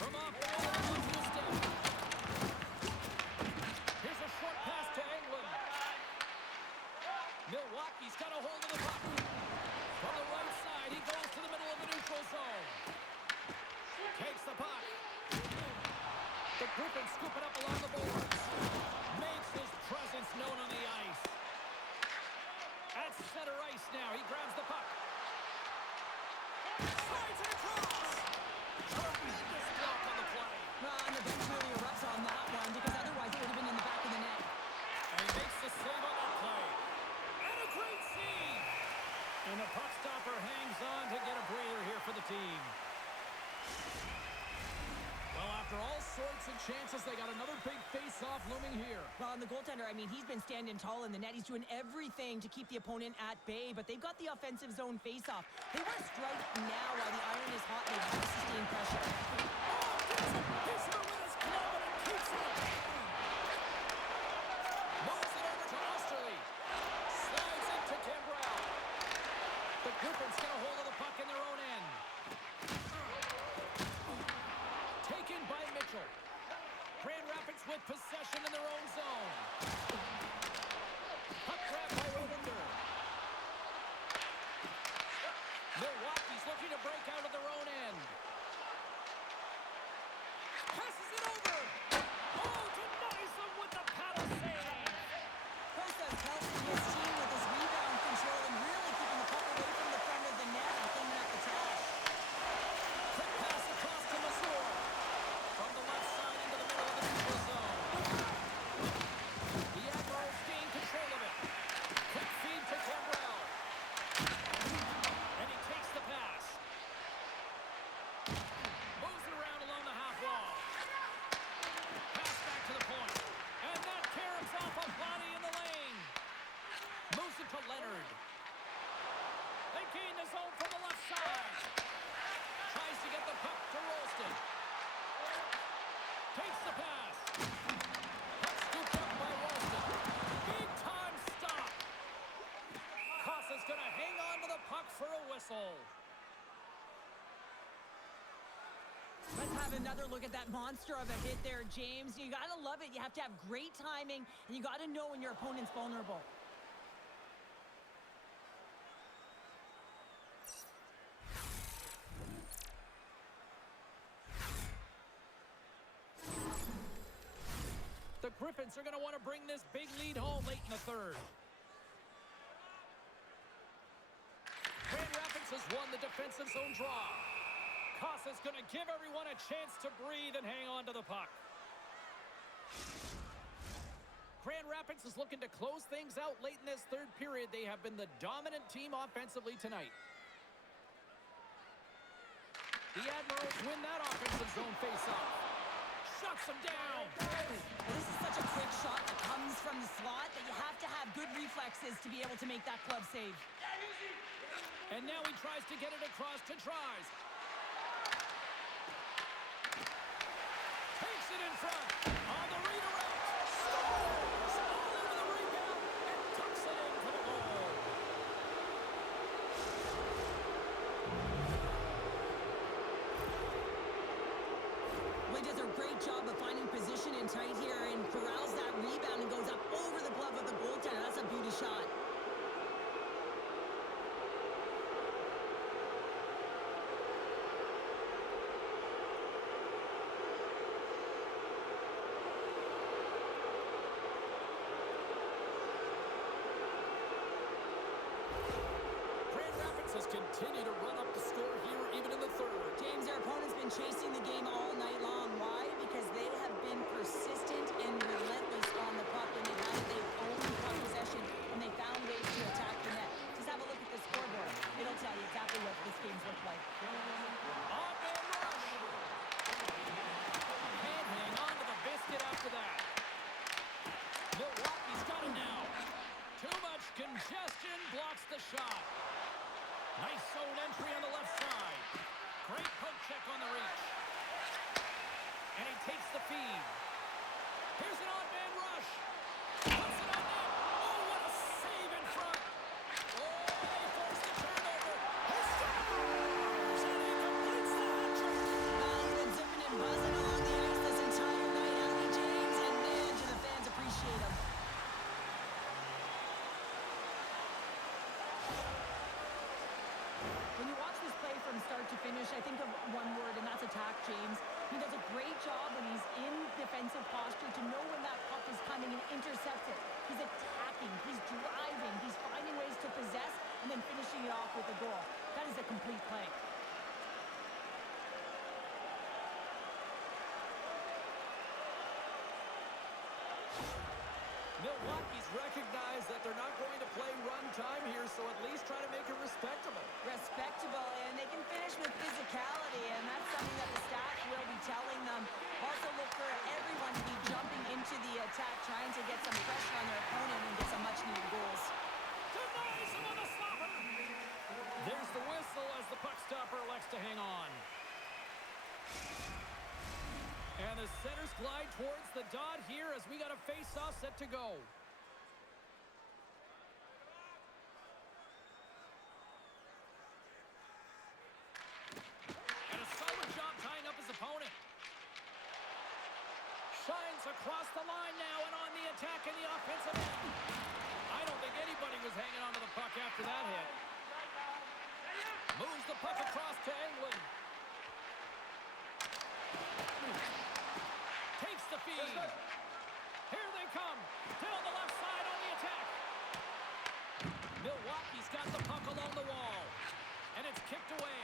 From off the wall, moves the stick. Here's a short pass to England. Milwaukee's got a hold of the puck. From the right side, he goes to the middle of the neutral zone. Takes the puck. The Griffins scoop it up along the boards. Makes his presence known on the ice. At center ice now, he grabs the puck. Slides it across. Tremendous block on the play. Well, and the bench really erupts on that one because otherwise it would have been in the back of the net. And he makes the save on that play. And a great save. And the puck stopper hangs on to get a breather here for the team. Well, after all sorts of chances, they got another big face-off looming here. Well, and the goaltender, I mean, he's been standing tall in the net. He's doing everything to keep the opponent at bay, but they've got the offensive zone face-off. They want to strike now while the iron is hot and they have to sustain pressure. He's here with his glove and keeps it. Moves it over to Osterley. Slides it to Cambrell. The Griffins get a hold of the puck in their own end. Taken by Mitchell. Grand Rapids with possession in their own zone. Puck grab by Ravinder. Milwaukee's looking to break out of their own end. Passes it over. Oh, denies them with the paddle save. Kosa's helping his team with his rebound control and really keeping the puck away from the front of the net and cleaning up the trash. Quick pass across to Mazur. From the left side into the middle of the neutral zone. The Admirals gain control of it. Quick feed to Cambrell. And he takes the pass. Moves it around along the half wall. Pass back to the point. And that caroms off a body in the lane. Moves it to Leonard. They gain the zone from the left side. Tries to get the puck to Rolston. Takes the pass. Puck scooped up by Rolston. Big time stop. Costa's going to hang on to the puck for a whistle. Let's have another look at that monster of a hit there, James. You got to love it. You have to have great timing, and you got to know when your opponent's vulnerable. The Griffins are going to want to bring this big lead home late in the third. Grand Rapids has won the defensive zone draw. Costa's going to give everyone a chance to breathe and hang on to the puck. Grand Rapids is looking to close things out late in this third period. They have been the dominant team offensively tonight. The Admirals win that offensive zone faceoff. Shuts him down. Well, this is such a quick shot that comes from the slot that you have to have good reflexes to be able to make that glove save. And now he tries to get it across to Tries. Takes it in front. On the redirect. Scores! All over the rebound and tucks it in for the goal. Well, he does a great job of finding position in tight here and corrals that rebound and goes up over the glove of the goaltender. That's a beauty shot. Grand Rapids has continued to run up the score here even in the third. James, their opponent's been chasing the game all night long. Why? Because they have been persistent and relentless on the puck when they have it. They've owned puck possession, and they found ways to attack the net. Just have a look at the scoreboard. It'll tell you exactly what this game's looked like. On-man rush. Can't hang on to the biscuit after that. Milwaukee's got it now. Too much congestion blocks the shot. Nice zone entry on the left side. Great poke check on the reach. And he takes the feed. Here's an odd-man rush. Puts it on net. Oh, what a save in front. Oh, they force the turnover. He scores! And he completes the hat-trick. He's been zipping and buzzing along the ice this entire night, hasn't he, James? And man, do the fans appreciate him. When you watch this play from start to finish, I think of one word, and that's attack, James. He does a great job when he's in defensive posture to know when that puck is coming and intercept it. He's attacking, he's driving, he's finding ways to possess, and then finishing it off with a goal. That is a complete play. Milwaukee's recognized that they're not going to play run time here, so at least try to make it respectable. Respectable, and they can finish with physicality, and that's something that the staff will be telling them. Also look for everyone to be jumping into the attack, trying to get some pressure on their opponent and get some much-needed goals. Denies him on the stopper. There's the whistle as the puck stopper elects to hang on. And the centers glide towards the dot here as we got a face-off set to go. And a solid job tying up his opponent. Shines across the line now and on the attack in the offensive end. I don't think anybody was hanging onto the puck after that hit. Moves the puck across to England. Takes the feed. Here they come. Down the left side on the attack. Milwaukee's got the puck along the wall. And it's kicked away.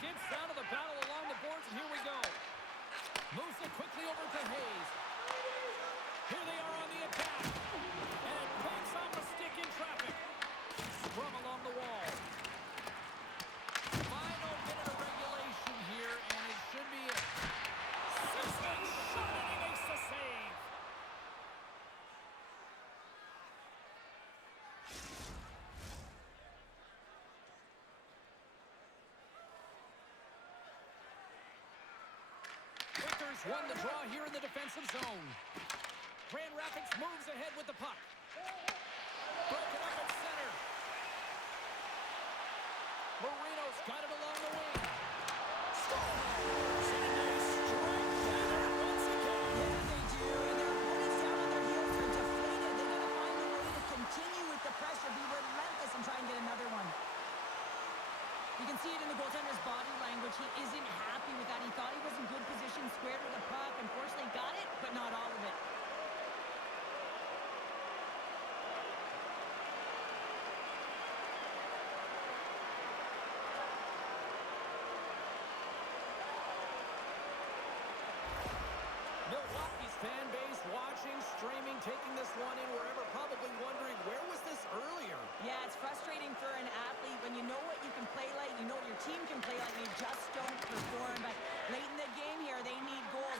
Skips down to the battle along the boards, and here we go. Moves it quickly over to Hayes. Here they are on the attack. And it banks off a stick in traffic. Scrum along the wall. Final minute of regulation here, and it should be it. Six-man shot, and he makes the save. Victors won the draw here in the defensive zone. Grand Rapids moves ahead with the puck. Broken up at center. Marino's got it along the wing. Scores! And they strike down once again. Yeah, they do, and their opponents down on their heels are deflated. They got to find a way to continue with the pressure, be relentless, and try and get another one. You can see it in the goaltender's body language. He isn't happy with that. He thought he was in good position, squared with the puck. Unfortunately, got it, but not all of it. Milwaukee's fan base watching, streaming, taking this one in wherever, probably wondering, where was this earlier? Yeah, it's frustrating for an athlete when you know what you can play like, you know what your team can play like, and you just don't perform. But late in the game here, they need goals.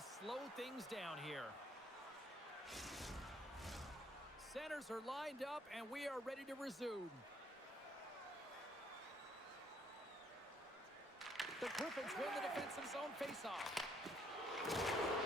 to slow things down here. Centers are lined up, and we are ready to resume. The Griffins win the defensive zone faceoff.